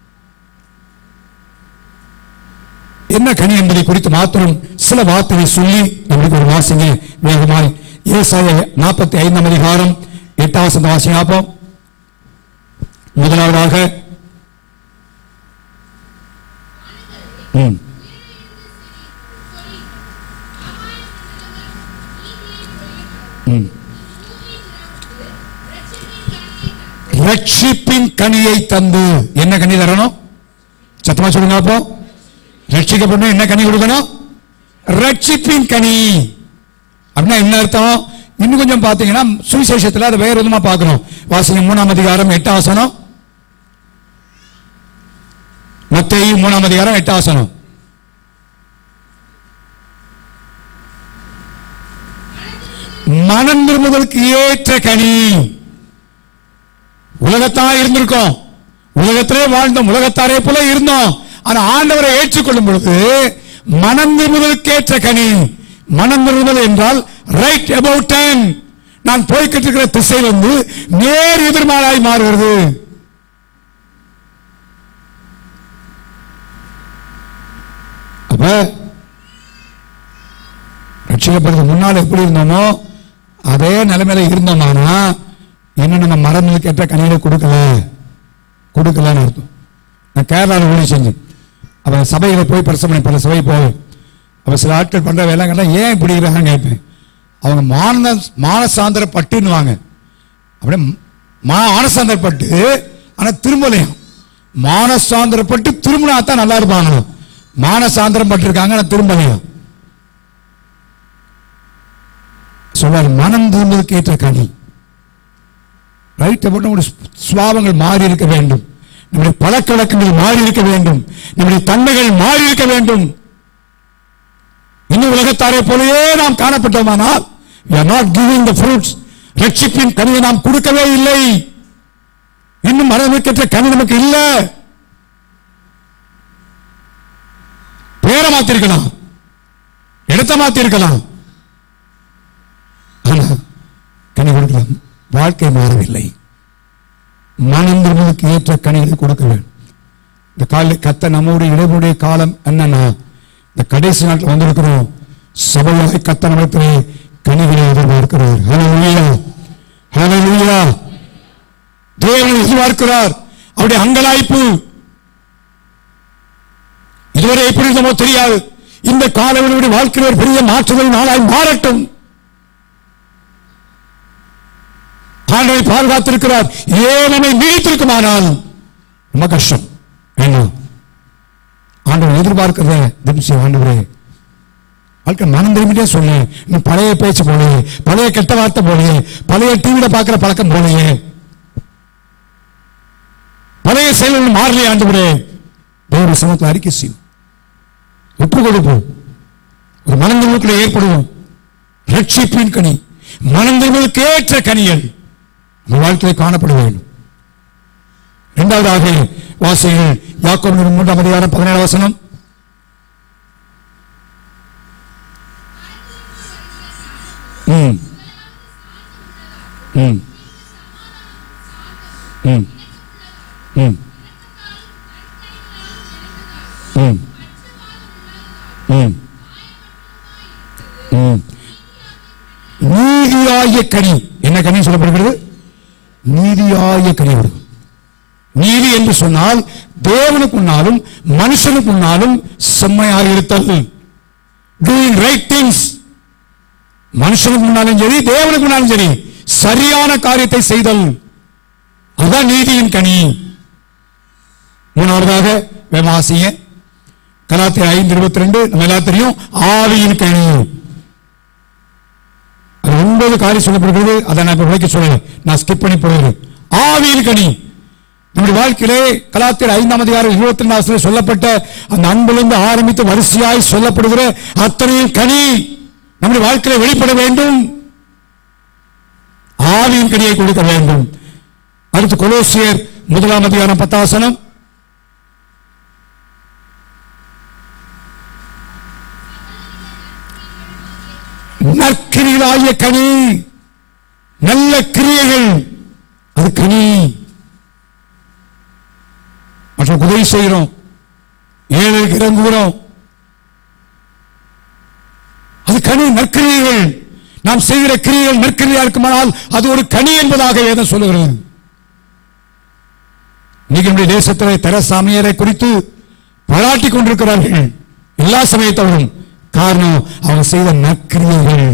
என்ன கனி என்பதை குறித்து மாத்திரம் சில வார்த்தைகளை சொல்லி நம்மளுக்கு ஒரு வாசிங்க வேகமாய். ஏசாயா 45 அதிகாரம் 8வது வசனம் வாசிப்போம். முதலாவதாக ரட்சிப்பின் கனியை தந்து. என்ன கனி தரணும்? சத்தமா சொல்லுங்க. அப்போ ரட்சிக்கப்படணும், என்ன கனி கொடுக்கணும்? ரட்சிப்பின் கனி. அப்படின்னா என்ன அர்த்தம்? இன்னும் கொஞ்சம் பார்த்தீங்கன்னா சுவிசேஷத்தில் அதை வேற விதமா பார்க்கணும். வாசிங்க 3ஆம் அதிகாரம் 8வது வசனம். மத்தேயு 3ஆம் அதிகாரம் 8வது வசனம். மனம் திரும்புதலுக்கு ஏற்ற கனி. உலகத்தான் இருந்திருக்கோம், உலகத்திலே வாழ்ந்தோம், உலகத்தாரே போல இருந்தோம். ஆனா ஆண்டவரை ஏற்றுக்கொள்ளும் பொழுது மனம் திரும்புதலுக்கு ஏற்ற கனி. மனம் திரும்புதல் என்றால் ரைட் அபவுட் டைம், நான் போய்கிட்டு இருக்கிற திசையில் வந்து நேர் எதிர்மாறாய் மாறுகிறது. அப்ப ரட்சிக்கப்படுறதுக்கு முன்னால் எப்படி இருந்தோமோ அதே நிலைமையில இருந்தோம்னா இன்னும் நம்ம மரங்களுக்கு ஏற்ற கனிகளை கொடுக்கலன்னு அர்த்தம். நான் கேரளாவில் ஊழி செஞ்சேன். அவன் சபையில போய் பிரசவனை பல சபை போய் அவன் சில ஆட்கள் பண்ற வேலை கேட்டா ஏன் இப்படி இருக்காங்கன்னு கேட்பேன். அவங்க மானசாந்தரப்பட்டுன்னுவாங்க. அப்படியே மானசாந்தரப்பட்டு ஆனா திரும்பலையும். மானசாந்தரப்பட்டு திரும்பினா தான் நல்லா இருப்பாங்க. மானசாந்தரம் பட்டிருக்காங்க ஆனா திரும்பலையும். சொல்றாரு மனம் திரும்புவதற்கு ஏற்ற கனி. ரைட் அப்போ நம்முடைய சுவாபங்கள் மாறி இருக்க வேண்டும், நம்முடைய பழக்க வழக்கங்கள் மாறி இருக்க வேண்டும், நம்முடைய தன்மைகள் மாறி இருக்க வேண்டும். இன்னும் உலகத்தாரை போலவே நாம் காணப்பட்டோமானால் we are not giving the fruits. ரட்சிப்பின் கனியை நாம் கொடுக்கவே இல்லை. இன்னும் மரணிக்கற்ற கனி நமக்கு இல்ல. பேரை மாத்திருக்கலாம், இடத்தை மாத்திருக்கலாம், ஆனா கனி கொடுக்கலாம். வாழ்க்கை மாறவில்லை. மனம் திரும்புவதற்கு ஏற்ற கனிகளை கொடுக்க வேண்டும். இந்த கால கத்த நம்முடைய இடைமுடைய காலம் என்னன்னா இந்த கடைசி நாட்டில் வந்திருக்கிறோம். சபையாக கத்த நம்மிடத்திலே கனிகளை எதிர்பார்க்கிறார். ஹல்லேலூயா, ஹல்லேலூயா. தேவன் எதிர்பார்க்கிறார். அவருடைய அங்கலாய்ப்பு இதுவரை எப்படி இருந்தமோ தெரியாது. இந்த காலவனுடைய வாழ்க்கையில் ஒரு பெரிய மாற்றுதல் நாளாய் மாறட்டும். ஆண்டவரை பாதுகாத்திருக்கிறார். ஏவனை நீடித்திருக்குமானால் ரொம்ப கஷ்டம். வேண்டாம், ஆண்டவர் எதிர்பார்க்கிறத திம்சி. ஆண்டவரே வாழ்க்கை மனம் திரும்பிட்டே சொன்னேன். இன்னும் பழைய பேச்சு போலையே, பழைய கெட்ட வார்த்தை போலையே, பழைய டிவியில பார்க்கிற பழக்கம் போலையே, பழைய செயல்கள் மாறலையே. ஆண்டவரே தேவ சமூகத்தில் அறிக்கை செய்யும், ஒப்பு கொடுப்போம், ஒரு மனம் திரும்புவதற்குள்ள ஏற்படுவோம். ரட்சிப்பின் கனி, மனம் திரும்புவதற்கு ஏற்ற கனிகள் வாழ்க்கையை காணப்பட வேண்டும். இரண்டாவதாக வாசிகள் யாக்கோபு 3ஆம் அதிகாரம் 17வது வசனம். நீதியாய கனி. என்ன கனி சொல்லப்படுகிறது? நீதியாய கனி. நீதி என்று சொன்னால் தேவனுக்கு முன்னாலும் மனுஷனுக்கு முன்னாலும் செம்மையாக இருத்தல். Doing right things. மனுஷனுக்கு முன்னாலும் சரி, தேவனுக்கு முன்னாலும் சரி, சரியான காரியத்தை செய்தல், அதுதான் நீதியின் கனி. மூணாவதாக வேமாசிய கலாத்தியர் 5:22 நம்ம எல்லாம் தெரியும். ஆவியின் கனி 9 காரியம் சொல்லப்படுகிறது. அதை நான் இப்ப விளக்கி சொல்லல, நான் ஸ்கிப் பண்ணி போகிறேன். ஆவியின் கனி நம்முடைய வாழ்க்கையிலே கலாத்தியர் 5ஆம் அதிகாரம் 22ஆம் வசனத்தில் சொல்லப்பட்ட அந்த அன்பிலிருந்து ஆரம்பித்து வரிசையாய் சொல்லப்படுகிற அத்தனையும் கனி நம்முடைய வாழ்க்கையில வெளிப்பட வேண்டும். ஆவியின் கனியை கொடுக்க வேண்டும். அடுத்து கொலோசியர் 1ஆம் அதிகாரம் 10ஆம் வசனம். நற்கிரிகளாகிய கனி, நல்ல கிரியைகள், அது கனி. மற்ற உதவி செய்கிறோம், ஏழைக்கு இறங்குகிறோம், அது கனி. நற்கிரியைகள், நாம் செய்கிற கிரியைகள் நற்கிரியா இருக்குமானால் அது ஒரு கனி என்பதாக வேதம் சொல்லுகிறது. இன்னைக்கு நம்முடைய தேசத்தில் தெரசாமியரை குறித்து பாராட்டிக் கொண்டிருக்கிறார்கள் எல்லா சமயத்தவரும். காரணம், அவங்க செய்த நற்கிரியைகள்.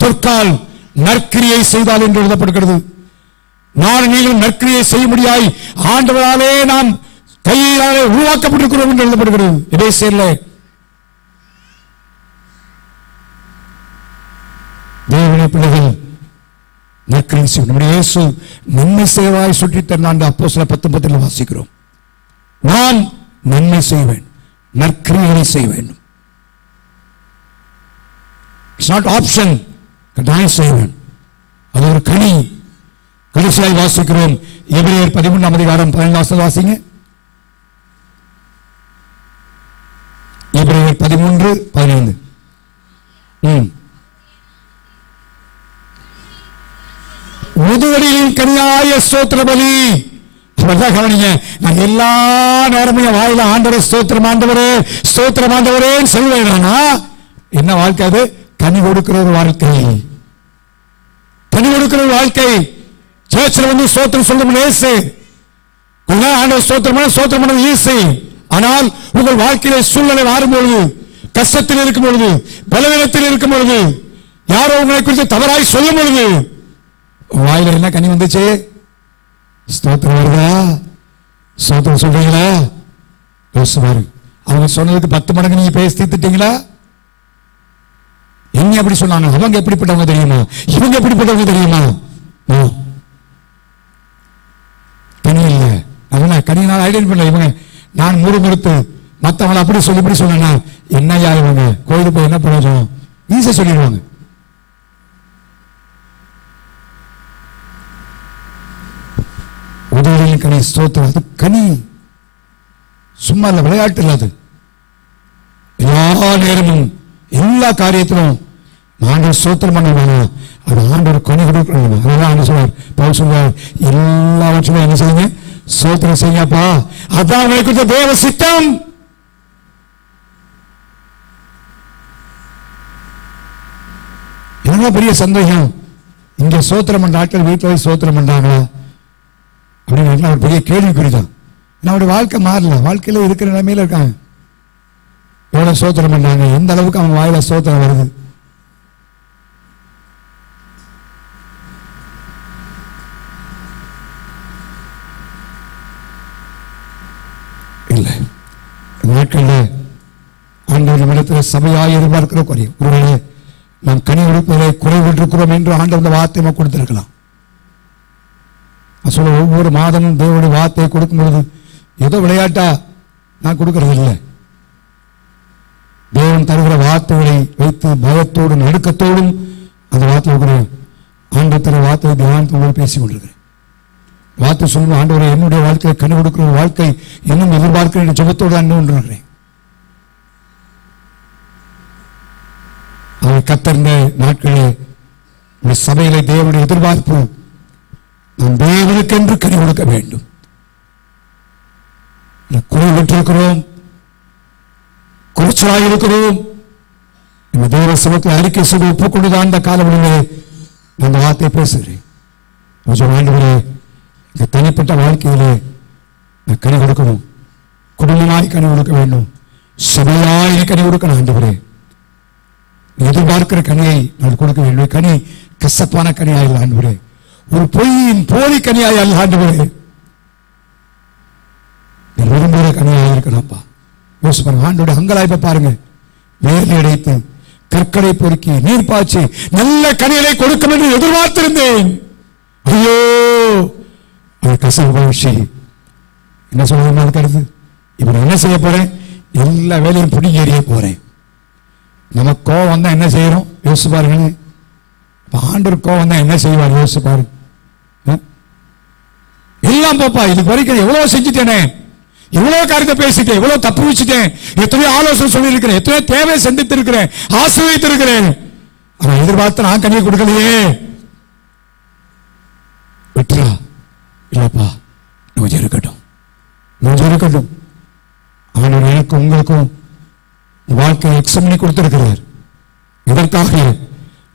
தொற்கால் நற்கிரியை செய்தால் என்று எழுதப்படுகிறது. நான் நீங்களும் நற்கிரியை செய்ய முடியாய் ஆண்டவராலே நாம் கையாலே உருவாக்கப்பட்டிருக்கிறோம் என்று எழுதப்படுகிறது. எபேசியர்ல தேவனுடைய பிள்ளைகள் நற்கிரியை செய்யும். நம்முடைய இயேசு நன்மை செய்வாய் சுற்றி தந்தாண்டு அப்போஸ்தலர் 10:10 வாசிக்கிறோம். நான் நன்மை செய்வேன், நற்கிரியைகளை செய்ய வேண்டும். இட்ஸ் நாட் ஆப்ஷன், கட்டாயம் செய்வேன். அது ஒரு கனி. கடைசியாய் வாசிக்கிறோம் எபிரேயர் 13:15 வாசிங்க. எபிரேயர் 13:15. முதுவடியின் கனியாய ஸ்தோத்திர பலி. கவனிங்க, நான் எல்லா நேரமும் வாயில ஆண்டவரே ஸ்தோத்திரம் ஆண்டவரே ஸ்தோத்திரம் ஆண்டவரே சொல்வேனா? என்ன வாழ்க்கை அது? கனி கொடுக்கிற ஒரு வாழ்க்கை. கனி கொடுக்கிற ஒரு வாழ்க்கை. சர்ச்சில் வந்து ஸ்தோத்திரம் சொல்லும் லேசு, ஆண்டவர் ஸ்தோத்திரம் ஸ்தோத்திரம் பண்ணது ஈஸி. ஆனால் உங்கள் வாழ்க்கையில சூழ்நிலை மாறும்பொழுது, கஷ்டத்தில் இருக்கும் பொழுது, பலவீனத்தில் இருக்கும் பொழுது, யாரோ உங்களை குறித்து தவறாய் சொல்லும் பொழுது வாயில என்ன கனி வந்துச்சு? ஸ்தோத்திரம் வருதா? ஸ்தோத்திரம் சொல்றீங்களா? யோசிப்பாரு. அவங்க சொன்னதுக்கு 10 மடங்கு நீங்க பேசி தீர்த்துட்டீங்களா? என்ன அப்படி சொன்னாங்க? அவங்க எப்படிப்பட்டவங்க தெரியுமா? இவங்க எப்படிப்பட்டவங்க தெரியுமா? கனி இல்ல. அதனால கனியினால் ஐடென்டிஃபை பண்ணல. இவங்க நான் முறுமுறுத்து மற்றவங்களை அப்படி சொல்லி இப்படி சொன்னா என்னையா இவங்க கோயிலுக்கு போய் என்ன பிரயோஜனம்? ஈஸியா சொல்லிடுவாங்க. உதவியின் கனி ஸ்தோத்திரம். அது கனி, சும்மா இல்ல, விளையாட்டு இல்லாது. எல்லா நேரமும் எல்லா காரியத்திலும் ஆண்டவர் ஸ்தோத்திரம் பண்ணுவாங்க. அது ஆண்டவர் கனி கொடுக்கணும். அதெல்லாம் ஆண்டு சொல்வார், பவுல் சொல்வார், எல்லாவற்றிலும் என்ன செய்யுங்க? ஸ்தோத்திரம் செய்யப்பா, அதான் உங்களுக்கு தேவ சித்தம். என்ன பெரிய சந்தோஷம். இங்க ஸ்தோத்திரம் பண்ற ஆட்கள் வீட்டில் போய் ஸ்தோத்திரம் பண்றாங்களா அப்படின்னு ஒரு பெரிய கேள்விக்குறிதான். நம்முடைய வாழ்க்கை மாறல, வாழ்க்கையில இருக்கிற நிலைமையில இருக்காங்க. எவ்வளவு ஸ்தோத்திரம் பண்றாங்க, எந்த அளவுக்கு அவங்க வாயில ஸ்தோத்திரம் வருது? இல்லை. நாட்கள்ல ஆண்டவர் இடத்துல சபையாய் எதிர்பார்க்கிற குறையும். ஒருவேளை நாம் கனி கொடுப்பதை குறைவிட்டிருக்கிறோம் என்று ஆண்டவர் வார்த்தை கொடுத்திருக்கலாம். சொல்ல ஒவ்வொரு மாதமும் தேவனுடைய வார்த்தையை கொடுக்கும் பொழுது ஏதோ விளையாட்டா நான் கொடுக்கறது இல்லை. தேவன் தருகிற வார்த்தைகளை வைத்து பயத்தோடும் நடுக்கத்தோடும் அந்த வார்த்தை ஆண்டு தர வார்த்தை தியானத்தோடு பேசிக் கொண்டிருக்கிறேன். வார்த்தை சொல்லும் ஆண்டவரை என்னுடைய வாழ்க்கையை கனி கொடுக்கிற ஒரு வாழ்க்கை இன்னும் எதிர்பார்க்கிற ஜெபத்தோடு தான் கொண்டிருக்கிறேன். அதை கத்தர்ந்த நாட்களே சபையில தேவனுடைய எதிர்பார்ப்பு, நாம் தேவனுக்கென்று கனி கொடுக்க வேண்டும். குறைவிட்டிருக்கிறோம், குறைச்சலாக இருக்கிறோம். நம்ம தேவ சமூகத்தில் அறிக்கை செய்து ஒப்புக்கொண்டுதான் அந்த காலவழியிலே அந்த வார்த்தையை பேசுகிறேன். ஆண்டவரே, இந்த தனிப்பட்ட வாழ்க்கையிலே நான் கனி கொடுக்கணும், குடும்பமாய் கனி கொடுக்க வேண்டும், சபையாய் கனி கொடுக்கணும். ஆண்டவரே, எதிர்பார்க்கிற கனியை நான் கொடுக்க வேண்டும். கனி கசப்பான கனியாய் இல்லை ஆண்டவரே, ஒரு பொய்யின் போலி கனியாய் அல்ல ஆண்டவரே, விரும்புகிற கனியாக இருக்கணும்ப்பா. யோசிச்சு பாருங்க, ஆண்டோட அங்கலாய்ப்பை பாருங்க. வேலை அடைத்து கற்களை பொறுக்கி நீர் பாய்ச்சி நல்ல கனிகளை கொடுக்கும் என்று எதிர்பார்த்திருந்தேன். ஐயோ, அது கசப்பு விஷயம். என்ன சொல்றது அதுக்கு? இப்ப நான் என்ன செய்ய போறேன்? எல்லா வேலையும் பிடிங்கி எறிய போறேன். நமக்கு கோவம் வந்தா என்ன செய்யறோம்? யோசிச்சு பாருங்க. ஆண்டவர் கோவம் வந்தா என்ன செய்வார்? யோசிச்சு பாருங்க. எல்லாம் பாப்பா, இது வரைக்கும் எவ்வளவு செஞ்சுட்டேனே, எவ்வளவு காரியத்தை பேசிட்டேன், எவ்வளவு தப்பு வச்சுட்டேன், எத்தனையோ ஆலோசனை சொல்லி இருக்கிறேன், எத்தனையோ தேவை சந்தித்து இருக்கிறேன், ஆசிரியத்திருக்கிறேன். ஆனா எதிர்பார்த்து நான் கனியை கொடுக்கலையே. கட்டுறா இல்லப்பா, கொஞ்சம் இருக்கட்டும், கொஞ்சம் இருக்கட்டும். ஆண்டவர் எனக்கும் உங்களுக்கும் வாழ்க்கையை எக்ஸாம் கொடுத்திருக்கிறார். இதற்காக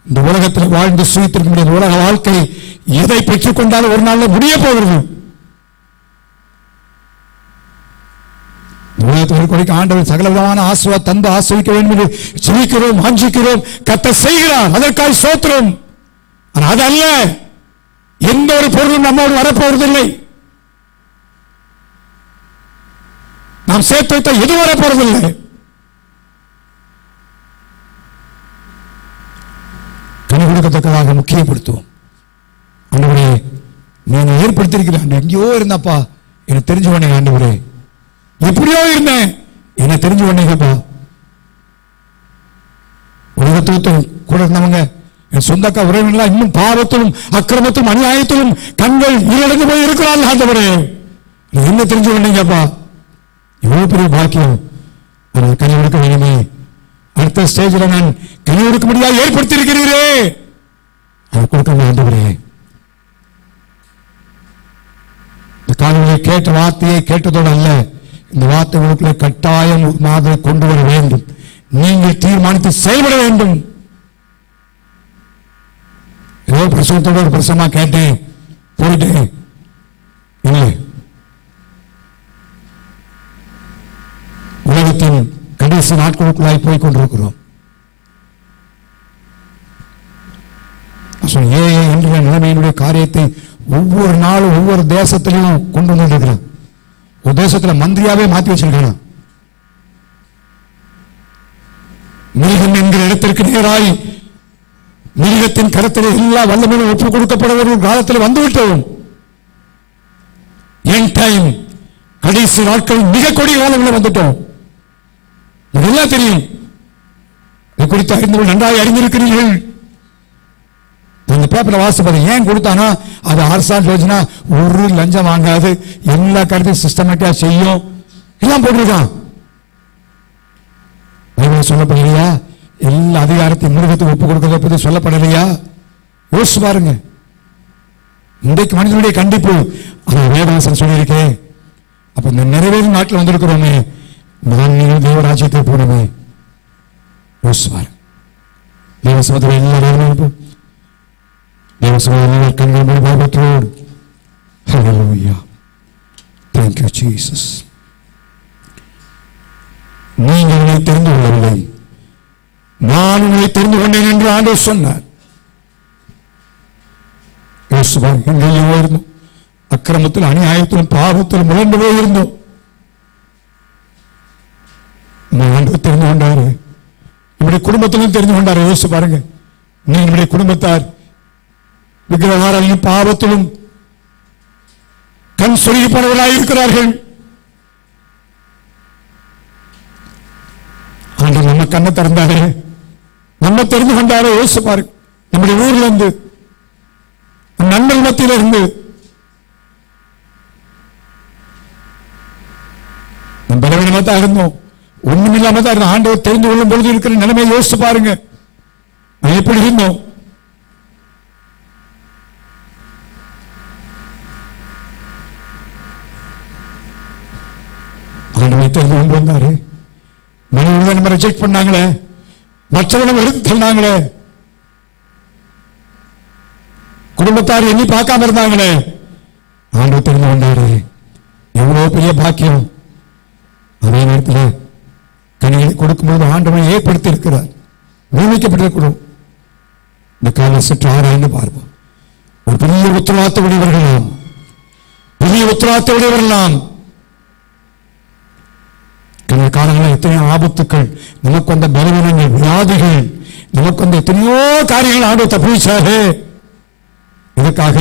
இந்த உலகத்தில் வாழ்ந்து சுயித்திருக்க முடியாது. உலக வாழ்க்கை எதை பெற்றுக் கொண்டாலும் ஒரு நாள் முடிய போகிறது. உலகத்திற்கு ஆண்டவர் சகலவிதமான ஆசீர்வாதம் தந்து ஆசீர்வதிக்க வேண்டும் என்று ஜெபிக்கிறோம், வாஞ்சிக்கிறோம். கர்த்தர் செய்கிறார், அதற்காக ஸ்தோத்திரம். ஆனால் அது அல்ல, எந்த ஒரு பொருளும் நம்மோடு வரப்போவதில்லை. நாம் சேர்த்து வைத்த எது வரப்போவதில்லை. கனி கொடுக்கத்தக்கதாக முக்கியப்படுத்துவோம். ஆண்டவரே, நீங்க ஏற்படுத்தியிருக்கிறான். எங்கேயோ இருந்தப்பா, எனக்கு தெரிஞ்ச உடனே ஆண்டவரே, எப்படியோ இருந்தேன், என்ன தெரிஞ்ச உடனேப்பா. உலகத்தும் கூட இருந்தவங்க என் சொந்தக்கா உறவினர்களா இன்னும் பாவத்திலும் அக்கிரமத்திலும் அநியாயத்திலும் கண்கள் ஈரடைந்து போய் இருக்கிறார்கள். ஆண்டவரே, என்ன தெரிஞ்ச உடனேப்பா, எவ்வளவு பெரிய பாக்கியம். கனி கொடுக்க வேணுமே, அடுத்த ஸ்டேஜில் நான் கனி கொடுக்க முடியாது ஏற்படுத்தி இருக்கிறீரே, அதை கொடுக்க ஆண்டவரே. இந்த காலையிலே கேட்ட வார்த்தையை கேட்டதோடு அல்ல, இந்த வார்த்தை உங்களுக்குள்ள கட்டாயம் மாதிரி கொண்டு வர வேண்டும். நீங்கள் தீர்மானித்து செயல்பட வேண்டும். ஏதோ பிரசவத்தோட ஒரு பிரசவமா கேட்டேன் போயிட்டேன் இல்லை. உலகத்தின் கடைசி நாட்களுக்குள்ளாய் போய் கொண்டிருக்கிறோம். என்ற நிலைமையினுடைய காரியத்தை ஒவ்வொரு நாளும் ஒவ்வொரு தேசத்திலையும் கொண்டு வந்திருக்கிறோம். ஒரு தேசத்தில் மந்திரியாவே மாற்றி வச்சிருக்கான். மிருகம் என்கிற இடத்திற்கு நேராய் மிருகத்தின் கருத்தில் எல்லா வல்லமையும் ஒப்புக் கொடுக்கப்பட காலத்தில் வந்துவிட்டோம். என் டைம் கடைசி நாட்கள் மிக கொடிய காலங்களில் வந்துட்டோம். இதெல்லாம் தெரியும். இது குறித்து அறிந்தவர்கள் நன்றாக அறிந்திருக்கிறீர்கள். அந்த பேப்பரை வாசிப்பது ஏன் கொடுத்தானா, அது அரசாங்கம் யோஜனா, ஒரு லஞ்சம் வாங்காது, எல்லா கருத்தையும் சிஸ்டமேட்டிக்கா செய்யும், எல்லாம் போட்டிருக்கான். சொல்லப்படலையா? எல்லா அதிகாரத்தையும் மிருகத்தை ஒப்புக் கொடுக்கிறத பற்றி சொல்லப்படலையா? யோசிச்சு பாருங்க. இன்றைக்கு மனிதனுடைய கண்டிப்பு அதை வேதவாசன் சொல்லியிருக்கேன். அப்ப இந்த நிறைவேறும் நாட்டில் வந்திருக்கிறோமே, நான் நீங்கள் தேவராஜ்யத்தை போனோமே, யோசிச்சு பாருங்க. தேவசமத்தில் எல்லாரும் கண்கள் பாபத்தோடு. Hallelujah. Thank you, Jesus. நீங்கள் உன்னை தெரிந்து கொள்ளவில்லை, நான் உன்னை தெரிந்து கொண்டேன் என்று ஆண்டவர் சொன்னார். எங்கேயோ இருந்தோம், அக்கிரமத்தில் அநியாயத்திலும் பாவத்திலும் முழந்து போயிருந்தோம். ஆண்டவர் தெரிந்து கொண்டாரு, நம்முடைய குடும்பத்திலும் தெரிந்து கொண்டாரு. யோசிச்சு பாருங்க, நம்முடைய குடும்பத்தார் விக்கிரகாராலும் பாவத்திலும் கண் சொருகி போனவர்களாக இருக்கிறார்கள். ஆண்டவர் நம்ம கண்ணை திறந்தாரு, நம்ம தெரிந்து கொண்டாரு. யோசிச்சு பாருங்க, நம்முடைய ஊர்ல இருந்து, நண்பர்கள் மத்தியில இருந்து நம்ம பலவீனமா தான் இருந்தோம், ஒண்ணுமில்லாம தான் இருந்தோம். ஆண்டவர் தெரிந்து கொள்ளும் பொழுது இருக்கிற நிலைமையை யோசிச்சு பாருங்க, நான் எப்படி இருந்தோம். ஆண்டவரை தெரிந்து கொண்டு வந்தாரு. மனிதர்கள் நம்ம ரிஜெக்ட் பண்ணாங்களே, மற்றவர்கள் எடுத்து சொன்னாங்களே, குடும்பத்தார் எண்ணி பார்க்காம இருந்தாங்களே, ஆண்டவர் தெரிந்து கொண்டாரு. எவ்வளவு பெரிய பாக்கியம். அதே நேரத்தில் கனிகளை கொடுக்கும்போது ஆண்டவனை ஏற்படுத்தி இருக்கிறார், நியமிக்கப்பட்டிருக்கிறோம். இந்த கால சற்று ஆராய்ந்து பார்ப்போம். ஒரு பெரிய உத்தரவாதத்தை உடையவர்கள் நாம், பெரிய உத்தரவாதத்தை உடையவர்கள் நாம். காலங்களில் எத்தனையோ ஆபத்துக்கள், நமக்கு வந்த பலவீனங்கள், வியாதிகள், நமக்கு வந்த எத்தனையோ காரியங்கள் ஆண்டவர் தப்பிச்சாரு. இதற்காக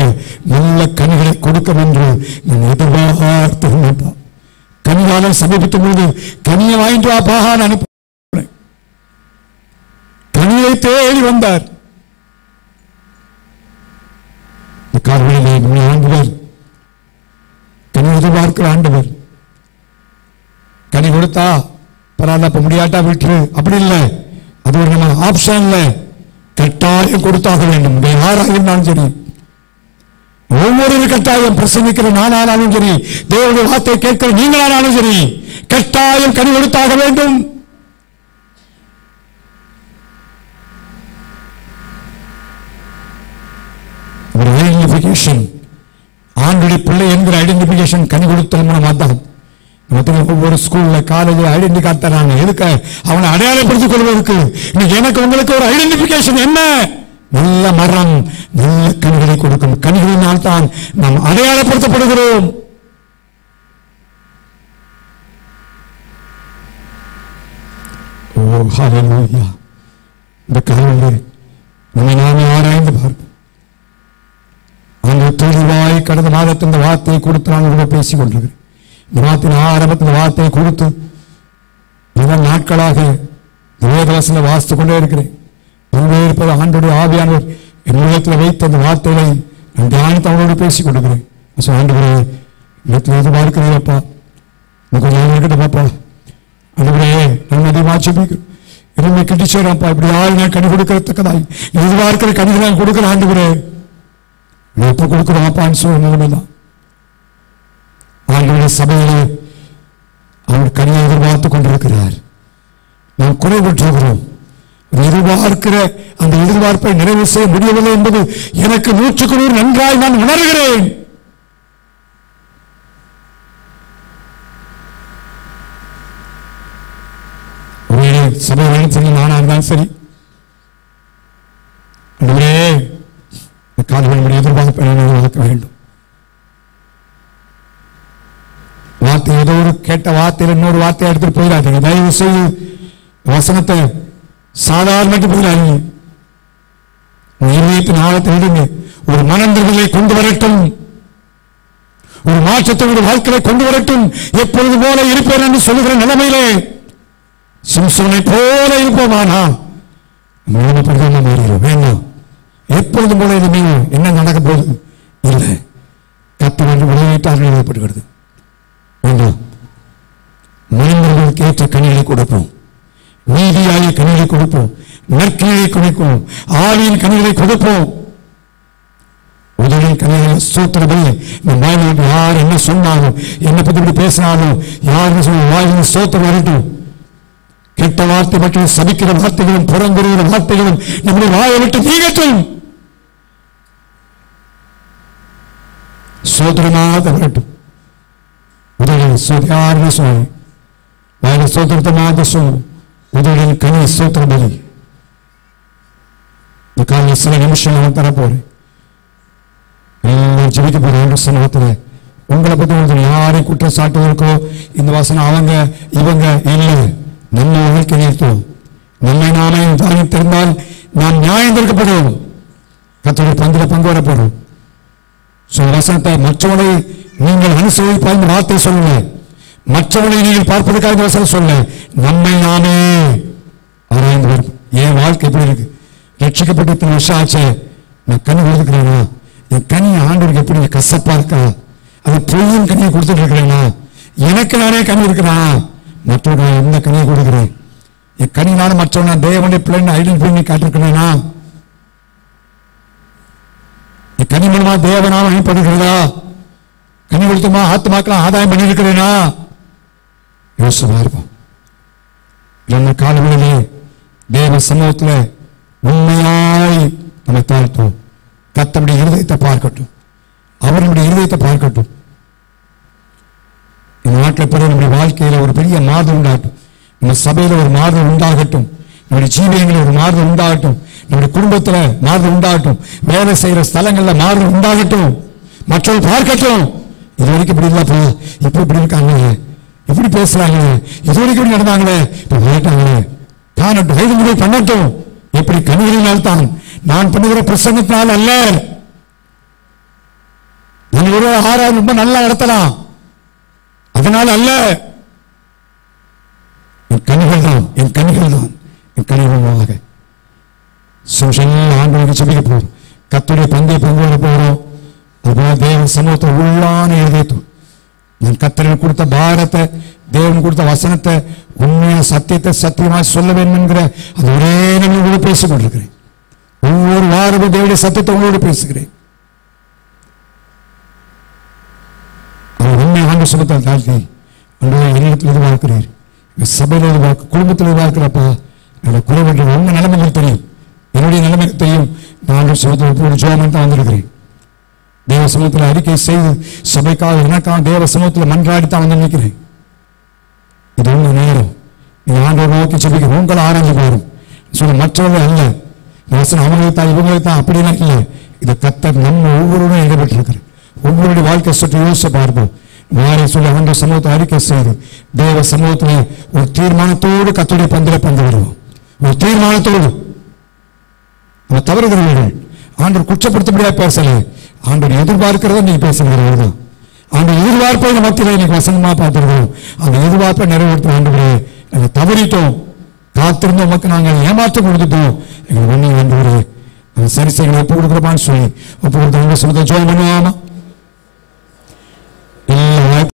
நல்ல கனிகளை கொடுக்கும் என்று நான் எதிர்பார்த்து கனிகாலம் சமீபிக்கும் போது கனியை வாங்கிட்டு வாப்பாக அனுப்ப கனியை தேடி வந்தார். இந்த காலங்களிலே ஆண்டவர் கனி எதிர்பார்க்கிற ஆண்டவர். கனி கொடுத்தா பரவாயில்ல, இப்ப முடியாட்டா விட்டு, அப்படி இல்லை. அது ஒரு நம்ம ஆப்ஷன் இல்லை, கட்டாயம் கொடுத்தாக வேண்டும். யாராக இருந்தாலும் சரி, ஒவ்வொரு கட்டாயம் பிரசங்கிக்கிற நானாலும் சரி, தேவனுடைய வார்த்தை கேட்கிற நீங்களானாலும் சரி, கட்டாயம் கனி கொடுத்தாக வேண்டும். ஒரு ஐடென்டிபிகேஷன், ஆண்டுடைய பிள்ளை என்கிற ஐடென்டிபிகேஷன் கனி கொடுத்தல் மூலமாக தான். ஒவ்வொரு ஸ்கூல்ல காலேஜில் ஐடென்டி கார்டு தராங்க. எதுக்கு? அவனை அடையாளப்படுத்திக் கொள்வதற்கு. இன்னைக்கு எனக்கு உங்களுக்கு ஒரு ஐடென்டிபிகேஷன் என்ன? நல்ல மரம் நல்ல கனிகளை கொடுக்கும். கனிகளினால் தான் நாம் அடையாளப்படுத்தப்படுகிறோம். ஓ ஹல்லேலூயா. இந்த காலையில் நம்மை நாமே ஆராய்ந்து பார்ப்போம். அந்த தெளிவாய் கடந்த மாதத்தில் இந்த வார்த்தையை கொடுத்து நான் கூட பேசிக் கொண்டிருக்கிறேன். இந்த வார்த்தையின் ஆரம்பத்தில் வார்த்தையை கொடுத்து பல நாட்களாக வேதவசனம் வாசித்துக் கொண்டே இருக்கிறேன். அங்கே இருப்பது ஆண்டோடைய ஆவியானவர் என் உள்ளத்தில் வைத்த அந்த வார்த்தைகளை நான் தியானித்து அவனோடு பேசிக் கொண்டிருக்கிறேன். ஆண்டவரே, இடத்துல எதிர்பார்க்கிறீங்கப்பா, கொஞ்சம் இருக்கட்டும்ப்பா. ஆண்டவரே, நான் அதிகமாக ஜெபிக்கிறேன். என்னை கிட்டிச்சேராப்பா, இப்படி ஆள் நான் கனி கொடுக்கறதுக்கதாய் எதிர்பார்க்கிற கனிகளை நான் கொடுக்குறேன். ஆண்டவரே, எப்ப கொடுக்குறோம்ப்பான்னு சொல்ல நிலைமைதான். ஆண்டவருடைய சபையிலே அவர் கனியை எதிர்பார்த்து கொண்டிருக்கிறார். நாம் குறைபட்டுகிறோம். எதிர்பார்க்கிற அந்த எதிர்பார்ப்பை நிறைவு செய்ய முடியவில்லை என்பது எனக்கு 100% நன்றாய் நான் உணர்கிறேன். ஒரே சபை வேணும் நானா இருந்தாலும் சரி, காலவனுடைய எதிர்பார்ப்பை எதிர்பார்க்க வேண்டும். வார்த்தை ஏதோ ஒரு கேட்ட வார்த்தையில் இன்னொரு வார்த்தையை எடுத்துட்டு போயிடாதீங்க. தயவு செய்து வசனத்தை சாதாரண போயிடாதீங்க. இருதயத்தின் ஆழத்தை விடுங்க. ஒரு மனந்திருதலை கொண்டு வரட்டும், ஒரு மாற்றத்தை ஒரு வாழ்க்கையை கொண்டு வரட்டும். எப்பொழுது போல இருப்பேன் என்று சொல்லுகிற நிலைமையிலே சிம்சோனை போல இருப்போமானா மாறிடும். வேண்டாம். எப்பொழுதும் போல என்ன நடக்க போகுது இல்லை. கர்த்தர் என்று விளைவிட்டார்கள் எழுதப்படுகிறது. வேண்டாம். மனிதர்களுக்கு ஏற்ற கனிகளை கொடுப்போம், நீதியாய கனிகளை கொடுப்போம், நற்கனிகளை கொடுப்போம், ஆவியின் கனிகளை கொடுப்போம். உதவியின் கனிகளை சூத்திரபடி நம் வாயிலிருந்து யார் என்ன சொன்னாலும், என்ன பற்றி இப்படி பேசினாலும், யாருன்னு சொல்ல வாயிலிருந்து சோத்திரம் வரட்டும். கெட்ட வார்த்தை மற்றும் சபிக்கிற வார்த்தைகளும் புறங்குறுகிற வார்த்தைகளும் நம்முடைய வாயை விட்டு நீங்கட்டும். சோதரமாக வரட்டும். உதவியின் யாருன்னு சொல்லு, வாயில சோத்திரத்தமாக சொல்லு. உதவியின் கனி சோத்திரபடி. இந்த காலையில் சில நிமிஷம் நான் தரப்போறேன். எல்லாம் ஜெபிக்க போறேன். சமூகத்தில் உங்களை பற்றி யாரையும் குற்றம் சாட்டுவதற்கோ இந்த வசனம் அவங்க இவங்க இல்லை. நம்ம வாழ்க்கை நிறுத்துவோம். நம்மை நாமே திறந்தால் நாம் நியாயம் தீர்க்கப்படுவோம். கர்த்தருடைய பந்தில பங்கு வரப்படும். வசனத்தை மற்றவனை நீங்கள் அனுசரிப்பாய் இந்த வார்த்தை சொல்லுங்க. மற்றவனை நீங்கள் பார்ப்பதற்காக இந்த வசனம் சொல்ல. நம்மை நாமே ஆராய்ந்து வரும். என் வாழ்க்கை எப்படி இருக்கு? ரட்சிக்கப்பட்டு இத்தனை வருஷம் ஆச்சு. நான் கனி கொடுத்துக்கிறேனா? என் கனி ஆண்டவருக்கு எப்படி கசப்பா இருக்கா? அது பொய்யின் கனியை கொடுத்துட்டு இருக்கிறேனா? எனக்கு நானே கனி இருக்கிறான். மற்றவர்கள் எந்த கனியை கொடுக்கிறேன்? என் கனினால மற்றவன் தேவனுடைய பிள்ளைன்னு ஐடென்டிஃபை காட்டிருக்கிறேனா? என் கனி மூலமா தேவனால் அனுப்பப்படுகிறதா? கனி கொடுத்தமா ஆத்மாக்களை ஆதாயம் பண்ணியிருக்கிறேனா? யோசமா இருப்போம். நம்ம காலங்களிலே தேவ சமூகத்தில் உண்மையாய் நம்ம தாழ்த்துவோம். கர்த்தருடைய இருதயத்தை பார்க்கட்டும், அவருடைய இருதயத்தை பார்க்கட்டும். இந்த நாட்டில் பிறகு நம்முடைய வாழ்க்கையில் ஒரு பெரிய மாறுதல் உண்டாகட்டும். நம்ம சபையில் ஒரு மாறுதல் உண்டாகட்டும். நம்முடைய ஜீவியங்களில் ஒரு மாறுதல் உண்டாகட்டும். நம்முடைய குடும்பத்தில் மாறுதல் உண்டாகட்டும். வேலை செய்கிற ஸ்தலங்களில் மாறுதல் உண்டாகட்டும். மற்றவர்கள் பார்க்கட்டும். இது வரைக்கும் இப்படி இல்லப்பா, இப்போ இப்படி இருக்காங்களே, இப்படி பேசுறாங்களே, இது வரைக்கும் இப்படி நடந்தாங்களே, இப்போ விளையாட்டாங்களே, காணட்டும், கைது முடிவு பண்ணட்டும். எப்படி கனிகளினால் தான், நான் பண்ணுகிற பிரசங்கத்தினால் அல்ல. நான் ஒரு 6 ரொம்ப நல்லா நடத்தலாம், அதனால அல்ல. என் கனிகள் தான், என் கனிகள் தான், என் கனிகளாக ஆண்டவருக்கு ஜெபிக்க போறோம். கர்த்தருடைய பங்கை பங்கு வர போறோம். அதுபோல தேவ சமூகத்தை உள்ளான எழுதிட்டு நான் கர்த்தருக்கு கொடுத்த பாரத்தை, தேவன் கொடுத்த வசனத்தை, உண்மையான சத்தியத்தை சத்தியமாக சொல்ல வேண்டும் என்கிற அது ஒரே உங்களோடு பேசிக் கொண்டிருக்கிறேன். ஒவ்வொரு வாரமும் தேவனுடைய சத்தியத்தை உங்களோடு பேசுகிறேன். ஆண்டு சமூகத்தால் தாழ்த்தி என்னிடத்தில் எதிர்பார்க்கிறீர், சபையில் எதிர்பார்க்க, குடும்பத்தில் எதிர்பார்க்கிறப்பா. என்னோட குறைவற்ற உங்க நிலைமைகள் தெரியும், என்னுடைய நிலைமைகள் தெரியும். நான் சமூகத்தில் ஜோமன் தான் வந்திருக்கிறேன். தேவ சமூகத்தில் அறிக்கை செய்து சபைக்காக எனக்காக தேவ சமூகத்தில் மன்றாடித்தான் வந்து நிற்கிறேன். இது உங்க நேரம். நீ ஆண்டவர் நோக்கி ஜெபிக்க உங்களை ஆராய்ந்து பாரும் சொல்ல, மற்றவர்கள் அல்ல. அவங்களைத்தான் இவங்களைத்தான் அப்படிலாம் இல்லை. இதை கர்த்தர் நம்ம ஒவ்வொருவரும் ஈடுபட்டிருக்கிறேன். ஒவ்வொருடைய வாழ்க்கை சுற்றி யோசிச்சு பார்ப்போம். மாறி சொல்லி ஆண்டவர் சமூகத்தை அறிக்கை செய்து தேவ சமூகத்திலே ஒரு தீர்மானத்தோடு கர்த்தருடைய பந்தில பந்து வருவோம். ஒரு தீர்மானத்தோடு. நம்ம தவறுகிறவர்கள் ஆண்டவர் குற்றப்படுத்தப்படியாக பேசல, ஆண்டவர் எதிர்பார்க்கிறத நீங்க பேசுகிறீர்கள் தான். அந்த எதிர்பார்ப்பை மத்தியில் இன்னைக்கு வசனமா பார்த்துருக்கோம். அந்த எதிர்பார்ப்பை நிறைவேற்ற ஆண்டவரே நாங்கள் தவறிட்டோம், காத்திருந்தோம், மக்கள் நாங்கள் ஏமாற்றம் கொடுத்துட்டோம், எங்களை ஒண்ணு ஆண்டவரே சரி செய்யணும் ஒப்பு கொடுக்குறப்பான்னு சொல்லி ஒப்பு கொடுத்த சமூகத்தை ஜோம் பண்ணுவாமா.